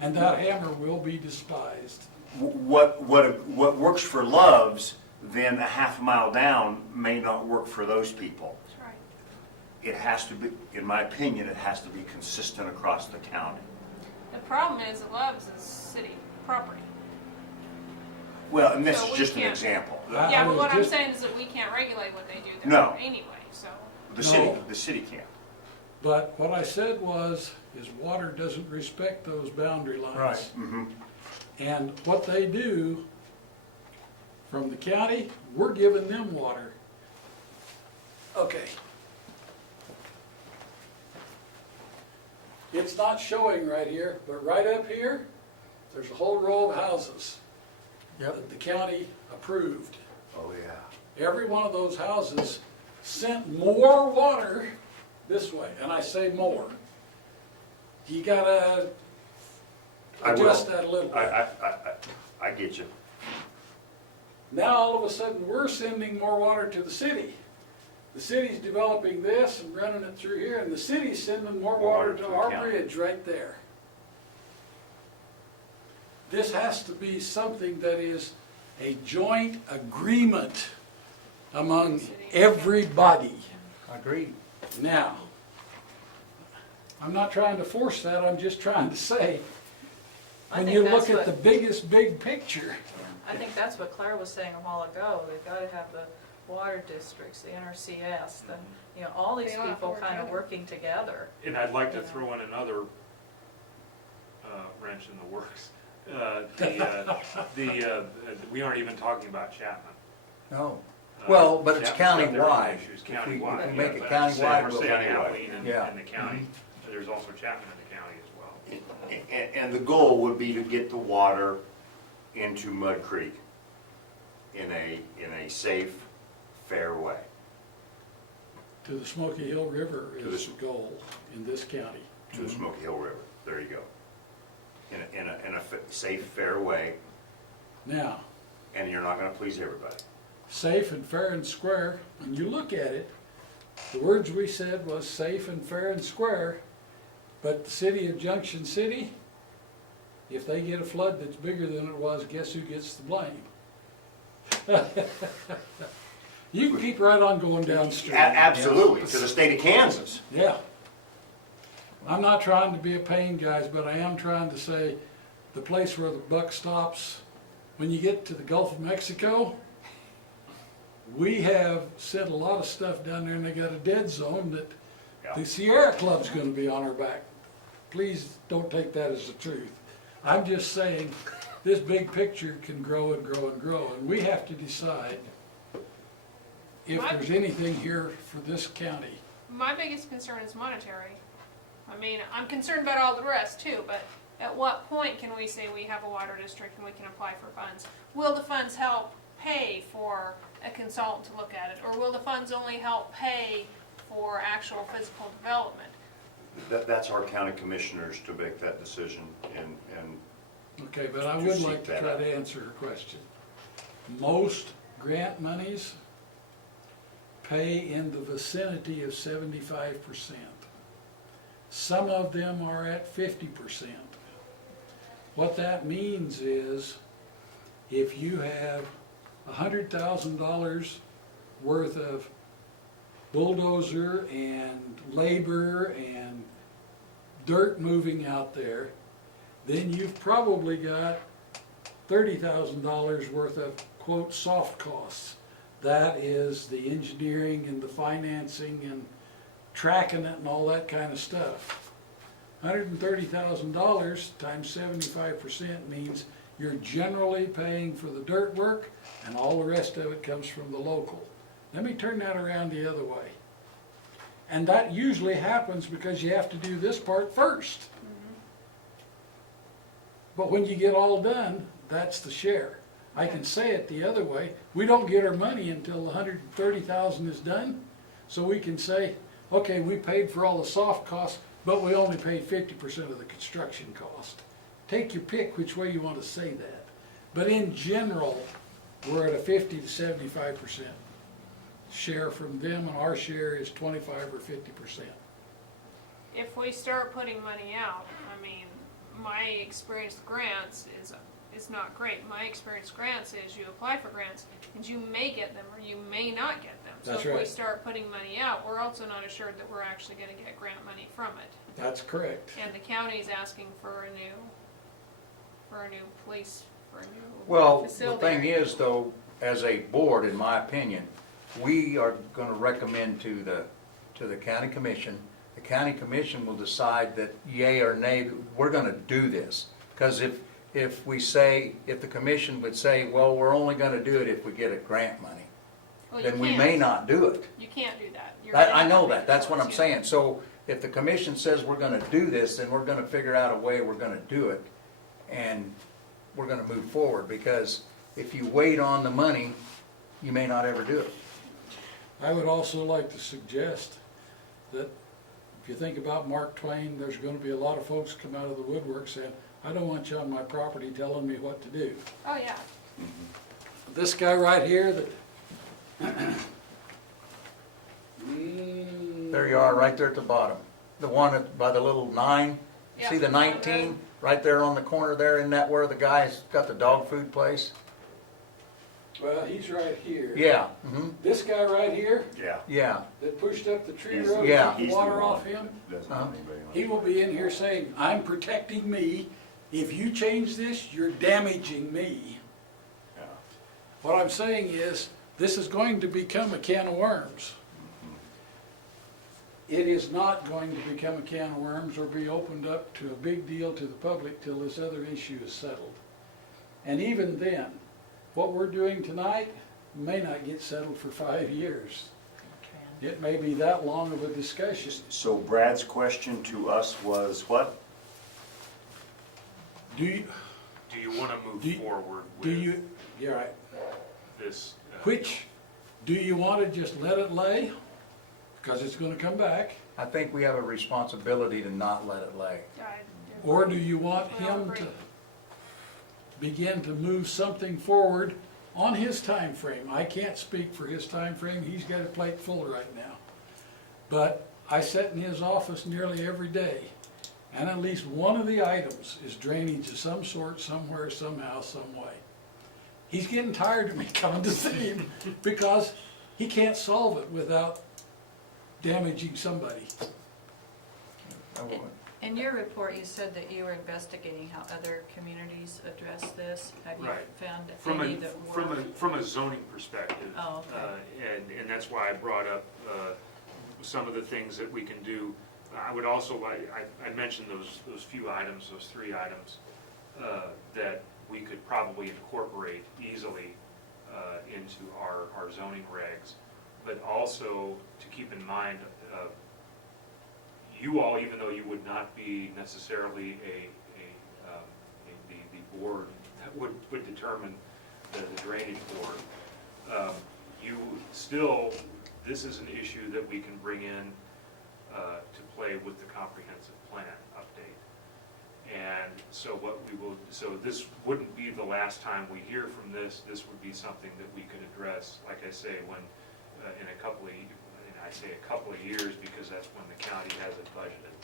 And that hammer will be despised. What works for Loves, then a half mile down may not work for those people. That's right. It has to be, in my opinion, it has to be consistent across the county. The problem is that Love's is city property. Well, and this So is we just an can't- example. I Yeah, but was what I'm just- saying is that we can't regulate what they do there No. anyway, so. The city can't. But what I said was, is water doesn't respect those boundary lines. Right. And what they do from the county, we're giving them water. Okay. It's not showing right here, but right up here, there's a whole row of houses that the county approved. Oh, yeah. Every one of those houses sent more water this way, and I say more. You gotta I will. adjust that a little bit. I get you. Now, all of a sudden, we're sending more water to the city. The city's developing this and running it through here, and the city's sending more water to our bridge right there. This has to be something that is a joint agreement among everybody. Agreed. Now, I'm not trying to force that, I'm just trying to say, I when think you that's look at what- the biggest big picture, I think that's what Claire was saying a while ago, they've gotta have the water districts, the NRCS, all these They all have to people work kind of together. working together. And I'd like to throw in another wrench in the works. We aren't even talking about Chapman. No. Well, but it's Chapman's got their own countywide. issues, If we countywide. make yeah, it but I'm just saying, countywide, we're we'll- saying Countywide. Abilene and Yeah. the county, but there's also Chapman in the county as well. And the goal would be to get the water into Mud Creek in a safe, fair way. to the Smoky Hill River To is the- the goal in this county. To the Smoky Hill River. There you go. In a safe, fair way, Now, and you're not gonna please everybody. safe and fair and square, when you look at it, the words we said was safe and fair and square, but the city of Junction City, if they get a flood that's bigger than it was, guess who gets the blame? You can keep right on going downstream. Absolutely, to the state of Kansas. Yeah. I'm not trying to be a pain, guys, but I am trying to say, the place where the buck stops, when you get to the Gulf of Mexico, we have sent a lot of stuff down there, and they got a dead zone that Yeah. the Sierra Club's gonna be on our back. Please don't take that as the truth. I'm just saying, this big picture can grow and grow and grow, and we have to decide if there's anything here for this county. My biggest concern is monetary. I mean, I'm concerned about all the rest too, but at what point can we say we have a water district and we can apply for funds? Will the funds help pay for a consultant to look at it, or will the funds only help pay for actual physical development? That's our county commissioners to make that decision, and Okay, but I To would seek like to that try out. to answer her question. Most grant monies pay in the vicinity of 75%. Some of them are at 50%. What that means is, if you have $100,000 worth of bulldozer and labor and dirt moving out there, then you've probably got $30,000 worth of, quote, soft costs. That is the engineering and the financing and tracking it and all that kind of stuff. $130,000 times 75% means you're generally paying for the dirt work, and all the rest of it comes from the local. Let me turn that around the other way. And that usually happens because you have to do this part first. But when you get all done, that's the share. I can say it the other way. We don't get our money until 130,000 is done. So we can say, okay, we paid for all the soft costs, but we only paid 50% of the construction cost. Take your pick which way you want to say that. But in general, we're at a 50 to 75% share from them, and our share is 25 or 50%. If we start putting money out, I mean, my experience with grants is not great. My experience with grants is you apply for grants and you may get them or you may not get them. So That's if we right. start putting money out, we're also not assured that we're actually gonna get grant money from it. That's correct. And the county's asking for a new police, for a new Well, the facility. thing is though, as a board, in my opinion, we are gonna recommend to the county commission. The county commission will decide that yay or nay, we're gonna do this. Because if the commission would say, well, we're only gonna do it if we get a grant money, Well, you then we can't. may not do it. You can't do that. You're gonna I have know to make that, a that's what choice, I'm yeah. saying. So if the commission says we're gonna do this, then we're gonna figure out a way we're gonna do it. And we're gonna move forward, because if you wait on the money, you may not ever do it. I would also like to suggest that if you think about Mark Twain, there's gonna be a lot of folks come out of the woodwork saying, I don't want you on my property telling me what to do. Oh, yeah. This guy right here that. There you are, right there at the bottom. The one by the little 9, Yeah. see the 19, right there on the corner there, isn't that where the guy's got the dog food place? Well, he's right here. Yeah, This guy right here yeah. that pushed up the tree He's- road, Yeah. took the water off him, doesn't Huh? want anybody on he will be in here saying, I'm protecting me. If you change this, you're damaging me. Yeah. What I'm saying is, this is going to become a can of worms. It is not going to become a can of worms or be opened up to a big deal to the public till this other issue is settled. And even then, what we're doing tonight may not get settled for 5 years. It may be that long of a discussion. So Brad's question to us was what? Do you, Do you wanna move Do you- forward do with you, you're right, this? which, do you want to just let it lay? Because it's gonna come back. I think we have a responsibility to not let it lay. Or do you want Well, him agree. to begin to move something forward on his time frame? I can't speak for his time frame. He's got a plate full right now. But I sit in his office nearly every day, and at least one of the items is drainage of some sort, somewhere, somehow, some way. He's getting tired of me coming to see him because he can't solve it without damaging somebody. In your report, you said that you were investigating how other communities address this. Have you Right. found From any a, that from work? a, from a zoning perspective. Oh, okay. And that's why I brought up, some of the things that we can do. I would also like, I mentioned those few items, those 3 items, that we could probably incorporate easily, into our zoning regs. But also to keep in mind, you all, even though you would not be necessarily the board that would determine the drainage board, you still, this is an issue that we can bring in to play with the comprehensive plan update. And so so this wouldn't be the last time we hear from this. This would be something that we could address, like I say, when, in a couple of, and I say a couple of years because that's when the county has it budgeted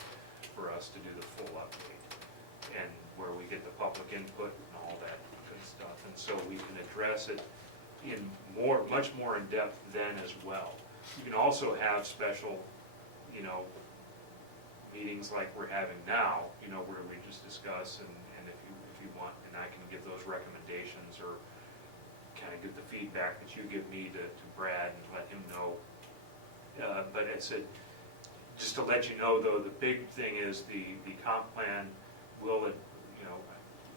for us to do the full update. And where we get the public input and all that good stuff. And so we can address it in much more in depth then as well. You can also have special, meetings like we're having now, where we just discuss and if you want, and I can give those recommendations or kind of give the feedback that you give me to Brad and let him know. But I said, just to let you know though, the big thing is the comp plan will, if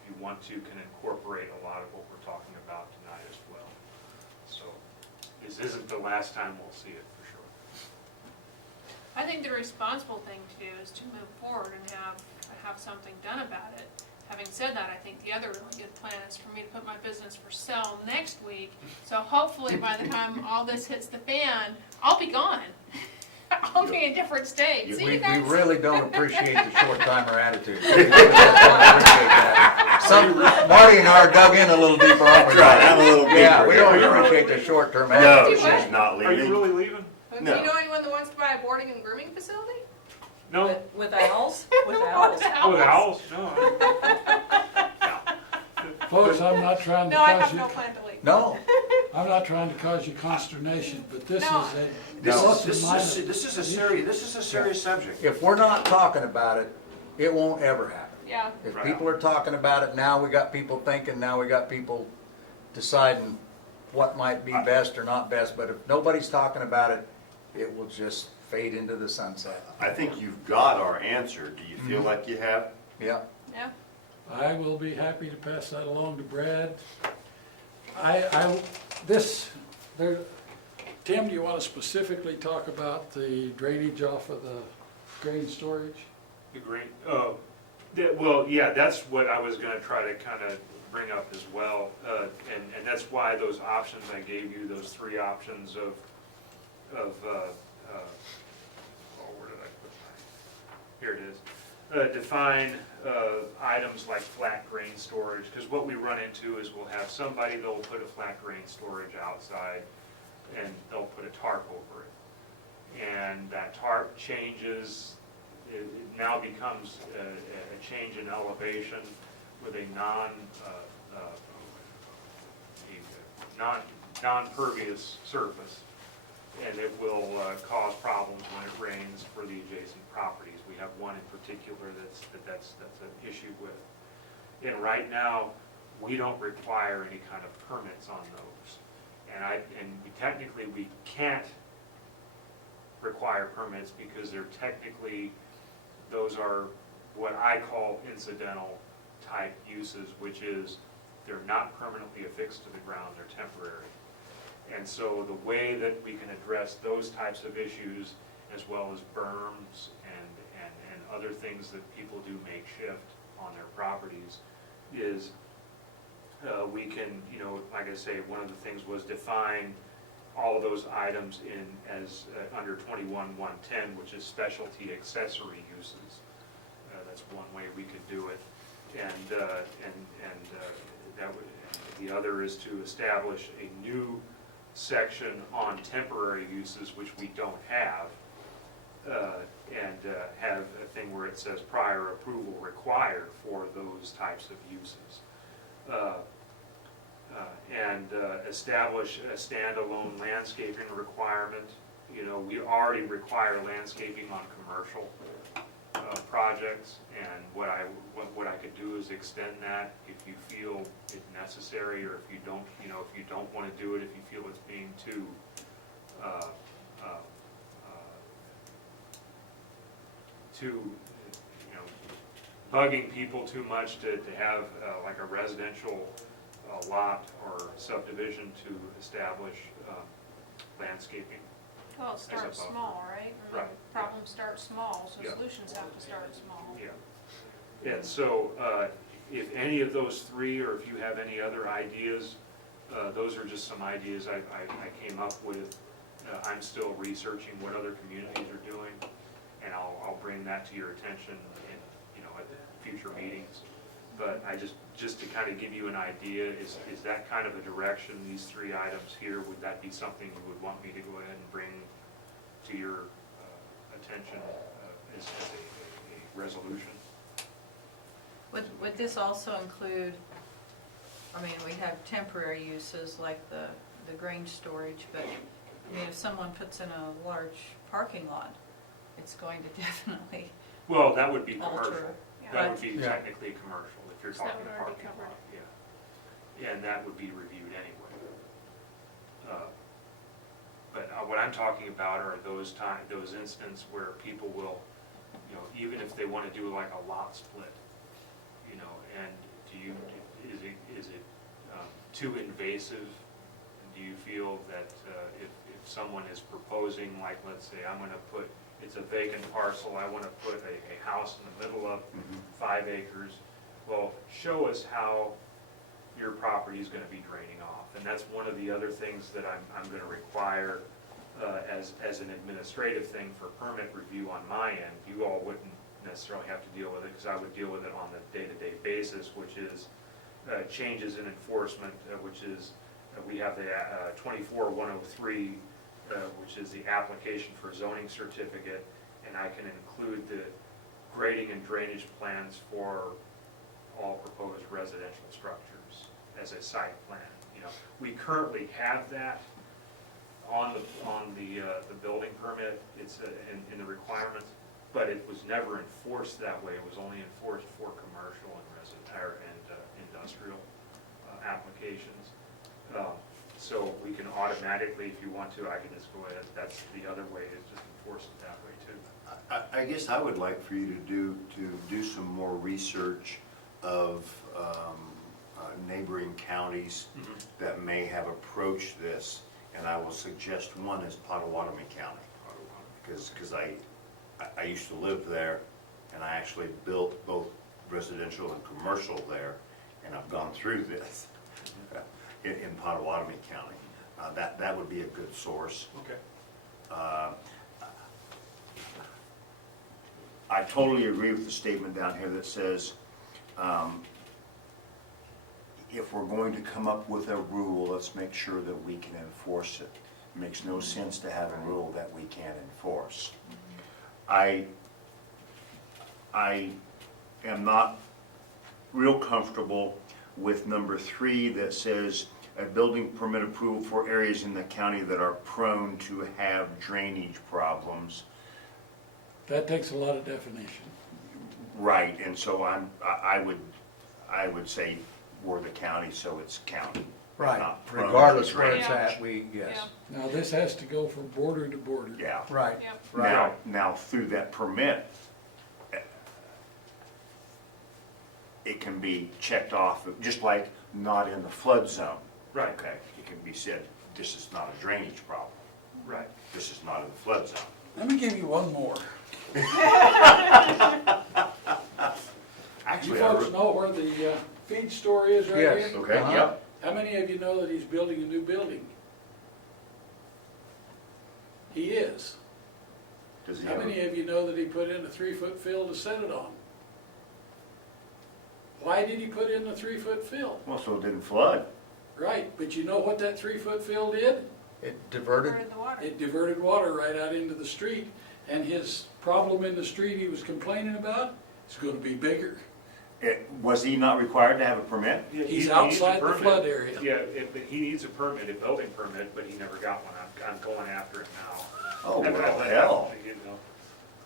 you want to, can incorporate a lot of what we're talking about tonight as well. So this isn't the last time we'll see it for sure. I think the responsible thing to do is to move forward and have something done about it. Having said that, I think the other really good plan is for me to put my business for sale next week. So hopefully by the time all this hits the fan, I'll be gone. I'll be in a different state. See We you guys. really don't appreciate the short-timer attitude. We really don't appreciate that. Marty and I are dug in a little deeper, aren't we? Right, I'm a little deeper. Yeah, we don't appreciate the short-term No, attitude. she's not Are you leaving. really leaving? Do No. you know anyone that wants to buy a boarding and grooming facility? No? With owls? With owls? Oh, the owls? No. Folks, I'm not trying to No, I cause have no you, plan to leave. No, I'm not trying to cause you consternation, but this is No. a This plus is, and minus. this is a serious subject. if we're not talking about it, it won't ever happen. Yeah. If Right. people are talking about it, now we got people thinking, now we got people deciding what might be best or not best, but if nobody's talking about it, it will just fade into the sunset. I think you've got our answer. Do you feel like you have? Yeah. Yeah. I will be happy to pass that along to Brad. Tim, do you want to specifically talk about the drainage off of the grain storage? The green, oh, well, yeah, that's what I was gonna try to kind of bring up as well. And that's why those options I gave you, those three options of, oh, where did I put mine? Here it is. Define items like flat grain storage, because what we run into is we'll have somebody that'll put a flat grain storage outside and they'll put a tarp over it. And that tarp changes, it now becomes a change in elevation with a non-pervious surface. And it will cause problems when it rains for the adjacent properties. We have one in particular that's an issue with. And right now, we don't require any kind of permits on those. Technically, we can't require permits because those are what I call incidental type uses, which is they're not permanently affixed to the ground, they're temporary. And so the way that we can address those types of issues, as well as berms and other things that people do makeshift on their properties, is we can, like I say, one of the things was define all of those items as under 21.110, which is specialty accessory uses. That's one way we could do it, the other is to establish a new section on temporary uses, which we don't have, and have a thing where it says prior approval required for those types of uses. Establish a standalone landscaping requirement. We already require landscaping on commercial projects, and what I could do is extend that if you feel it necessary, or if you don't want to do it, if you feel it's being too bugging people too much to have like a residential lot or subdivision to establish landscaping. Well, it starts above. small, right? I mean, Right. Problems start small, so Yeah. solutions have to start small. Yeah. And so if any of those three, or if you have any other ideas, those are just some ideas I came up with. I'm still researching what other communities are doing. and I'll bring that to your attention in, at future meetings. But I just to kind of give you an idea, is that kind of a direction, these 3 items here, would that be something you would want me to go ahead and bring to your attention as a resolution? Would this also include, I mean, we have temporary uses like the grain storage, but I mean, if someone puts in a large parking lot, it's going to definitely Well, that would be commercial. alter. That would But- be Yeah. technically commercial, if you're So that talking would a already parking cover it. lot, yeah. Yeah, and that would be reviewed anyway. But what I'm talking about are those instances where people will, even if they want to do like a lot split, and is it too invasive? Do you feel that if someone is proposing, like, let's say, it's a vacant parcel, I want to put a house in the middle of 5 acres, well, show us how your property is going to be draining off. And that's one of the other things that I'm going to require as an administrative thing for permit review on my end. You all wouldn't necessarily have to deal with it, because I would deal with it on the day-to-day basis, which is changes in enforcement, which is, we have the 24-103, which is the application for zoning certificate, and I can include the grading and drainage plans for all proposed residential structures as a site plan. We currently have that on the building permit. It's in the requirements, but it was never enforced that way. It was only enforced for commercial and industrial applications. So we can automatically, if you want to, I can just go ahead. That's the other way, is just enforce it that way too. I guess I would like for you to do some more research of neighboring counties that may have approached this, and I will suggest one is Potawatomi County, because I used to live there, and I actually built both residential and commercial there, and I've gone through this in Potawatomi County. That would be a good source. Okay. I totally agree with the statement down here that says, if we're going to come up with a rule, let's make sure that we can enforce it. It makes no sense to have a rule that we can't enforce. I am not real comfortable with number 3 that says a building permit approval for areas in the county that are prone to have drainage problems. That takes a lot of definition. Right, and so I would say we're the county, so it's county. Right, not prone to regardless where it's drainage. at, yes, Now, this has to go from border to border. Yeah. right, Yep. right. Now through that permit, it can be checked off, just like not in the flood zone. Right. Okay, it can be said, this is not a drainage problem. Right. This is not in the flood zone. Let me give you one more. You Actually, folks know where the feed store is right Yes. here? okay, yep. How many of you know that he's building a new building? He is. Does he How have many of you know that he put in a 3-foot fill to set it on? Why did he put in the 3-foot fill? well, so it didn't flood. Right, but you know what that 3-foot fill did? It diverted, Diverted the water. It diverted water right out into the street, and his problem in the street he was complaining about is gonna be bigger. Was he not required to have a permit? Yeah, He's he needs a outside the permit. flood area. Yeah, he needs a permit, a building permit, but he never got one. I'm going after it now. Oh, I've well, let hell, that,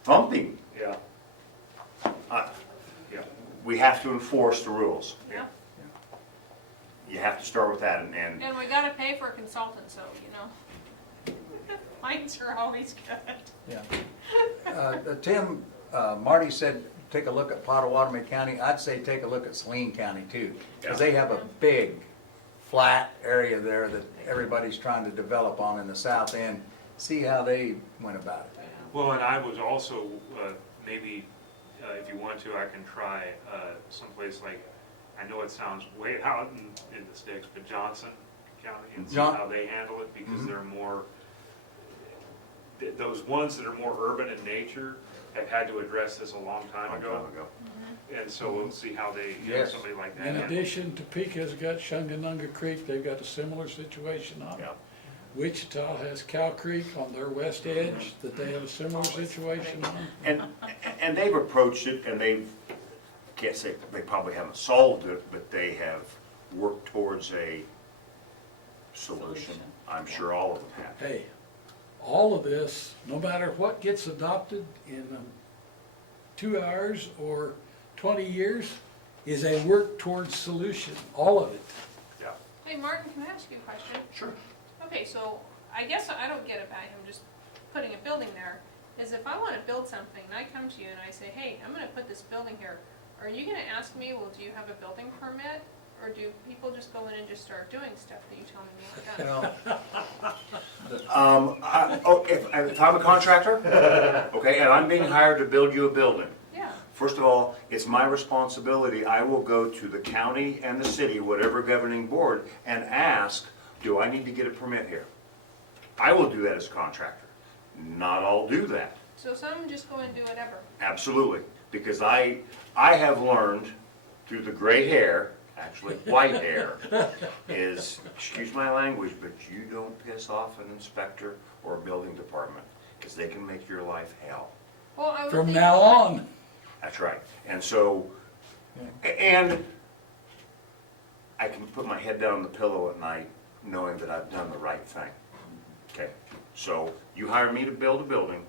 thumping. Yeah, Uh, yeah. We have to enforce the rules. Yeah, You have to start with that, and and we gotta pay for a consultant, so, fines are always good. yeah. Tim, Marty said, take a look at Potawatomi County. I'd say take a look at Saline County too, because they have a big, flat area there that everybody's trying to develop on in the south end. See how they went about it. Well, and I was also, maybe, if you want to, I can try someplace like, I know it sounds way out in the sticks, but Johnson County, and see how they handle it, because they're more, those ones that are more urban in nature, have had to address this a long time ago. And so we'll see how they, Yes. somebody like that. In handles it. addition, Topeka's got Shunganunga Creek, they've got a similar situation on it. Yeah. Wichita has Cow Creek on their west edge that they have a similar situation on. And they've approached it, and they've, can't say, they probably haven't solved it, but they have worked towards a solution. I'm sure all of them have. Hey, all of this, no matter what gets adopted in 2 hours or 20 years, is a work towards solution, all of it. Yeah. Hey, Martin, can I ask you a question? Sure. Okay, so I guess I don't get about him just putting a building there, is if I wanna build something and I come to you and I say, hey, I'm gonna put this building here, are you gonna ask me, well, do you have a building permit? Or do people just go in and just start doing stuff that you tell me they want done? If I'm a contractor, okay, and I'm being hired to build you a building, Yeah, first of all, it's my responsibility, I will go to the county and the city, whatever governing board, and ask, do I need to get a permit here? I will do that as a contractor. Not all do that, so some just go and do whatever. absolutely, because I have learned through the gray hair, actually white hair, is, excuse my language, but you don't piss off an inspector or a building department, because they can make your life hell. Well, I would From think- now on, That's right. And so, and I can put my head down on the pillow at night knowing that I've done the right thing. Okay? So you hire me to build a building,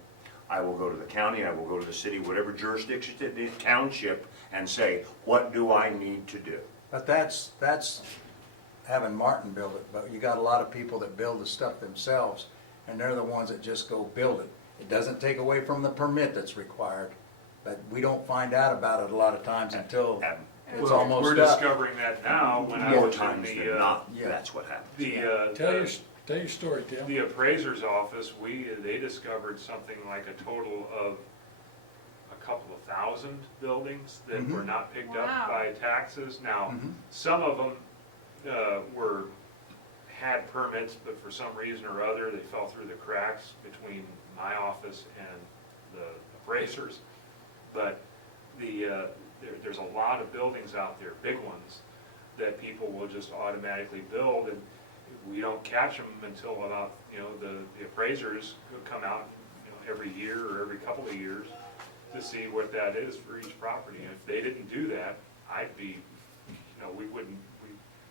I will go to the county, I will go to the city, whatever jurisdiction, township, and say, what do I need to do? But that's having Martin build it, but you got a lot of people that build the stuff themselves, and they're the ones that just go build it. It doesn't take away from the permit that's required, but we don't find out about it a lot of times until And it's Well, almost we're up. discovering that now when I more was in times than the, not, yeah. that's what happens. tell your story, Tim. the appraiser's office, they discovered something like a total of a couple of thousand buildings that were not picked Wow. up by taxes. Now, Mhm. some of them had permits, but for some reason or other, they fell through the cracks between my office and the appraisers. But there's a lot of buildings out there, big ones, that people will just automatically build, and we don't catch them until about, the appraisers who come out, every year or every couple of years to see what that is for each property. And if they didn't do that, I'd be, we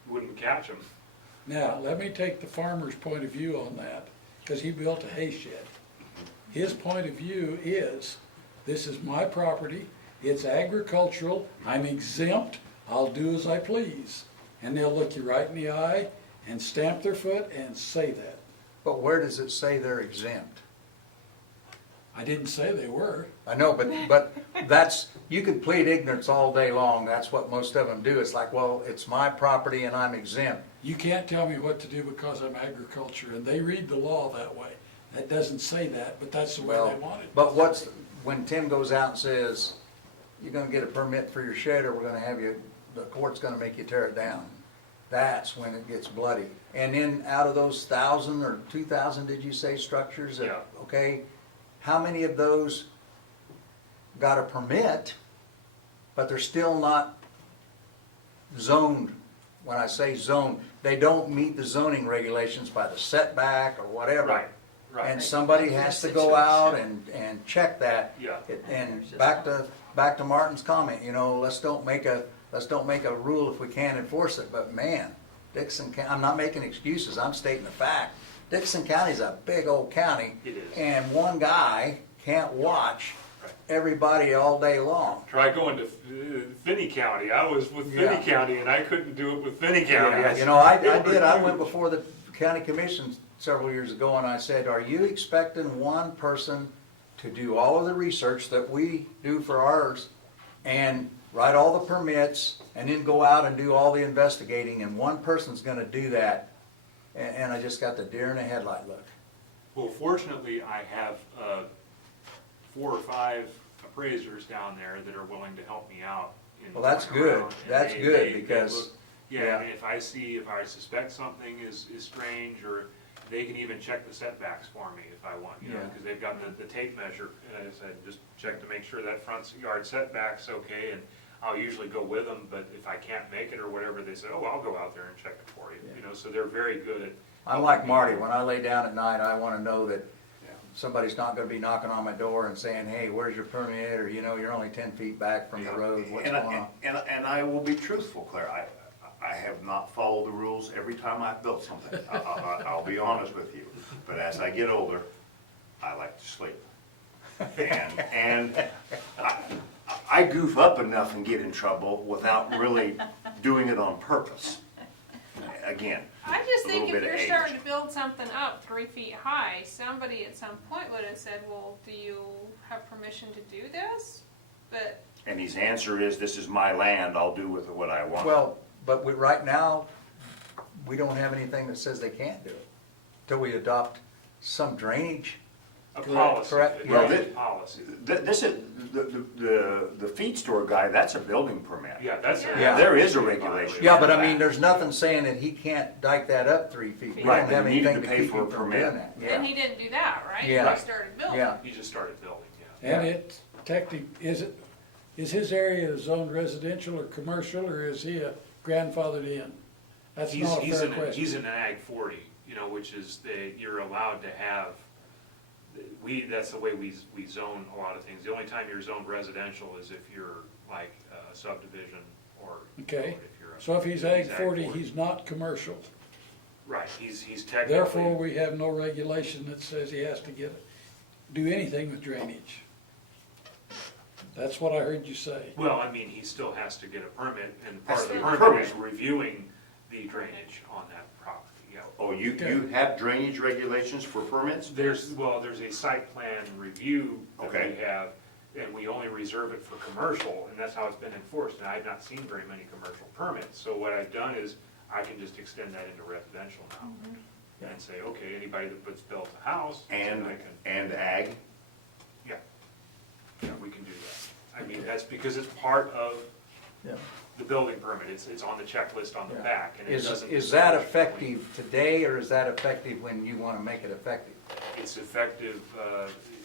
wouldn't catch them. Now, let me take the farmer's point of view on that, because he built a hay shed. His point of view is, this is my property, it's agricultural, I'm exempt, I'll do as I please. And they'll look you right in the eye and stamp their foot and say that. But where does it say they're exempt? I didn't say they were. I know, but that's, you could plead ignorance all day long, that's what most of them do. It's like, well, it's my property and I'm exempt. You can't tell me what to do because I'm agriculture, and they read the law that way. That doesn't say that, but that's the way Well, they want it. but when Tim goes out and says, you're gonna get a permit for your shed, or we're gonna have you, the court's gonna make you tear it down, that's when it gets bloody. And then out of those 1,000 or 2,000, did you say, structures? Yeah. Okay, how many of those got a permit, but they're still not zoned? When I say zoned, they don't meet the zoning regulations by the setback or whatever. Right. And somebody has to go out and check that. Yeah. And back to Martin's comment, let's don't make a rule if we can't enforce it, but man, Dixon County, I'm not making excuses, I'm stating the fact. Dixon County's a big old county. It is. And one guy can't watch everybody all day long. Try going to Finney County. I was with Yeah. Finney County, and I couldn't do it with Finney County. I did, I went before the county commission several years ago and I said, are you expecting one person to do all of the research that we do for ours and write all the permits and then go out and do all the investigating, and one person's gonna do that? And I just got the deer in the headlight look. Well, fortunately, I have 4 or 5 appraisers down there that are willing to help me out. In Well, that's going good. around, and That's good they because- look- yeah. and if I suspect something is strange, or They can even check the setbacks for me if I want, you know, Yeah. because they've got the tape measure. And I said, just check to make sure that front yard setback's okay, and I'll usually go with them, but if I can't make it or whatever, they say, oh, I'll go out there and check it for you, you know, so they're very good at. I'm like Marty, when I lay down at night, I wanna know that somebody's not gonna be knocking on my door and saying, hey, where's your permit, or, you know, you're only 10 feet back from the road, what's And going on? and I will be truthful, Claire, I have not followed the rules every time I've built something. I'll be honest with you. But as I get older, I like to sleep. And I goof up enough and get in trouble without really doing it on purpose. Again, I just a think little if bit you're of starting age. to build something up 3 feet high, somebody at some point would have said, well, do you have permission to do this? But And his answer is, this is my land, I'll do with it what I want. Well, but right now, we don't have anything that says they can't do it, till we adopt some drainage. A policy. Correct. It Well, is a thi- policy. This is, the feed store guy, that's a building permit. Yeah, that's. Yeah. There is a regulation. Yeah, but I mean, there's nothing saying that he can't dike that up 3 feet. We Right, don't but have he needed anything to to pay keep for a him from permit. doing that. and Yeah, he didn't do that, right? Yeah. He started building. yeah. He just started building, yeah. And it is his area zoned residential or commercial, or is he a grandfathered in? That's not a He's fair in question. He's in an Ag 40, you know, which is you're allowed to have, that's the way we zone a lot of things. The only time you're zoned residential is if you're like a subdivision or. Okay. if you're a- So if he's Ag 40, he's not commercial. Right, he's technically. Therefore, we have no regulation that says he has to do anything with drainage. That's what I heard you say. Well, I mean, he still has to get a permit, and part of the Has to- permit is reviewing the drainage on that property, yeah. Oh, you have drainage regulations for permits? There's a site plan review that Okay. we have, and we only reserve it for commercial, and that's how it's been enforced, and I've not seen very many commercial permits. So what I've done is, I can just extend that into residential now, and say, okay, anybody that puts built a house, And, I can, and ag? yeah, we can do that. I mean, that's because it's part of Yeah. the building permit, it's on the checklist on the Yeah. back, and it doesn't. Is that effective today, or is that effective when you wanna make it effective? It's effective,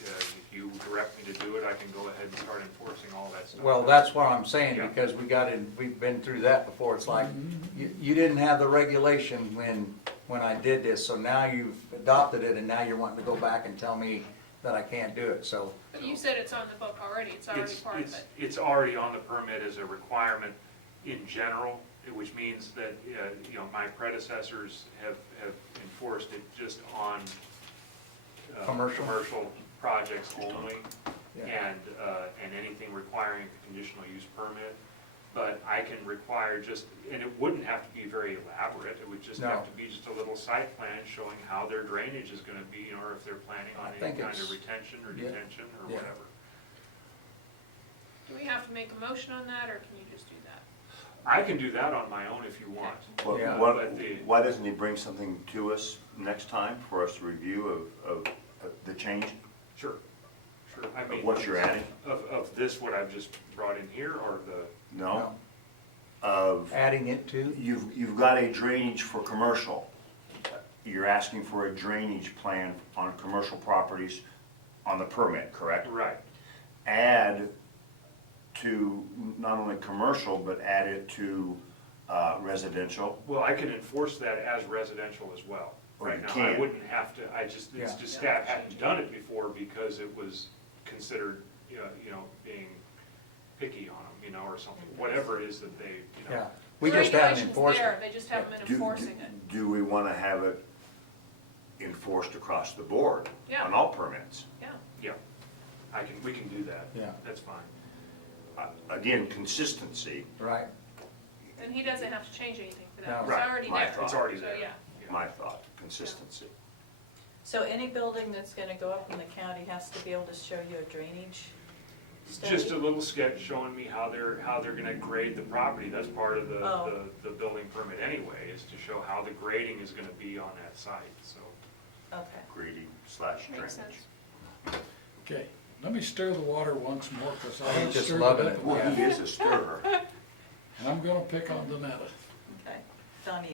if you direct me to do it, I can go ahead and start enforcing all that stuff. Well, that's what I'm saying, Yeah. because we've been through that before. It's like, you didn't have the regulation when I did this, so now you've adopted it, and now you're wanting to go back and tell me that I can't do it, so. But you said it's on the book already, it's already part of it. It's already on the permit as a requirement in general, which means that, you know, my predecessors have enforced it just on Commercial? projects only, Yeah. and anything requiring a conditional use permit. But I can require just, and it wouldn't have to be very elaborate, it would just No. have to be just a little site plan showing how their drainage is gonna be, or if they're planning on I any think kind of it's- retention or yeah, detention or yeah. whatever. Do we have to make a motion on that, or can you just do that? I can do that on my own if you want. Well, Yeah. why doesn't he bring something to us next time for us to review of the change? Sure, sure. I mean, Of what you're adding? Of this, what I've just brought in here, or the, No? Of, Adding it to, you've got a drainage for commercial. You're asking for a drainage plan on commercial properties on the permit, correct? right, Add to not only commercial, but add it to residential. well, I can enforce that as residential as well. Oh, Right you now, I can. wouldn't have to, it's Yeah. just staff hadn't done it before because it was considered, you know, being picky on them, you know, or something, whatever it is that they, you know. yeah. We The just haven't regulation's enforced there, it. they just haven't been Do- enforcing it. Do we want to have it enforced across the board Yeah. on all permits? Yeah, Yeah, we can do that. Yeah. That's fine. Again, consistency, Right, and he doesn't have to change anything for that, No. it's Right, already my there. thought. It's already So, there. yeah. my thought, consistency. So any building that's gonna go up in the county has to be able to show you a drainage study? Just a little sketch showing me how they're gonna grade the property, that's part of Oh. the building permit anyway, is to show how the grading is gonna be on that site, so. Okay. Grading slash Makes drainage. sense. Okay, let me stir the water once more, because I I'm haven't just stirred loving it up. it. Well, he is a stirrer. And I'm gonna pick on Donetta. Okay. Donnie,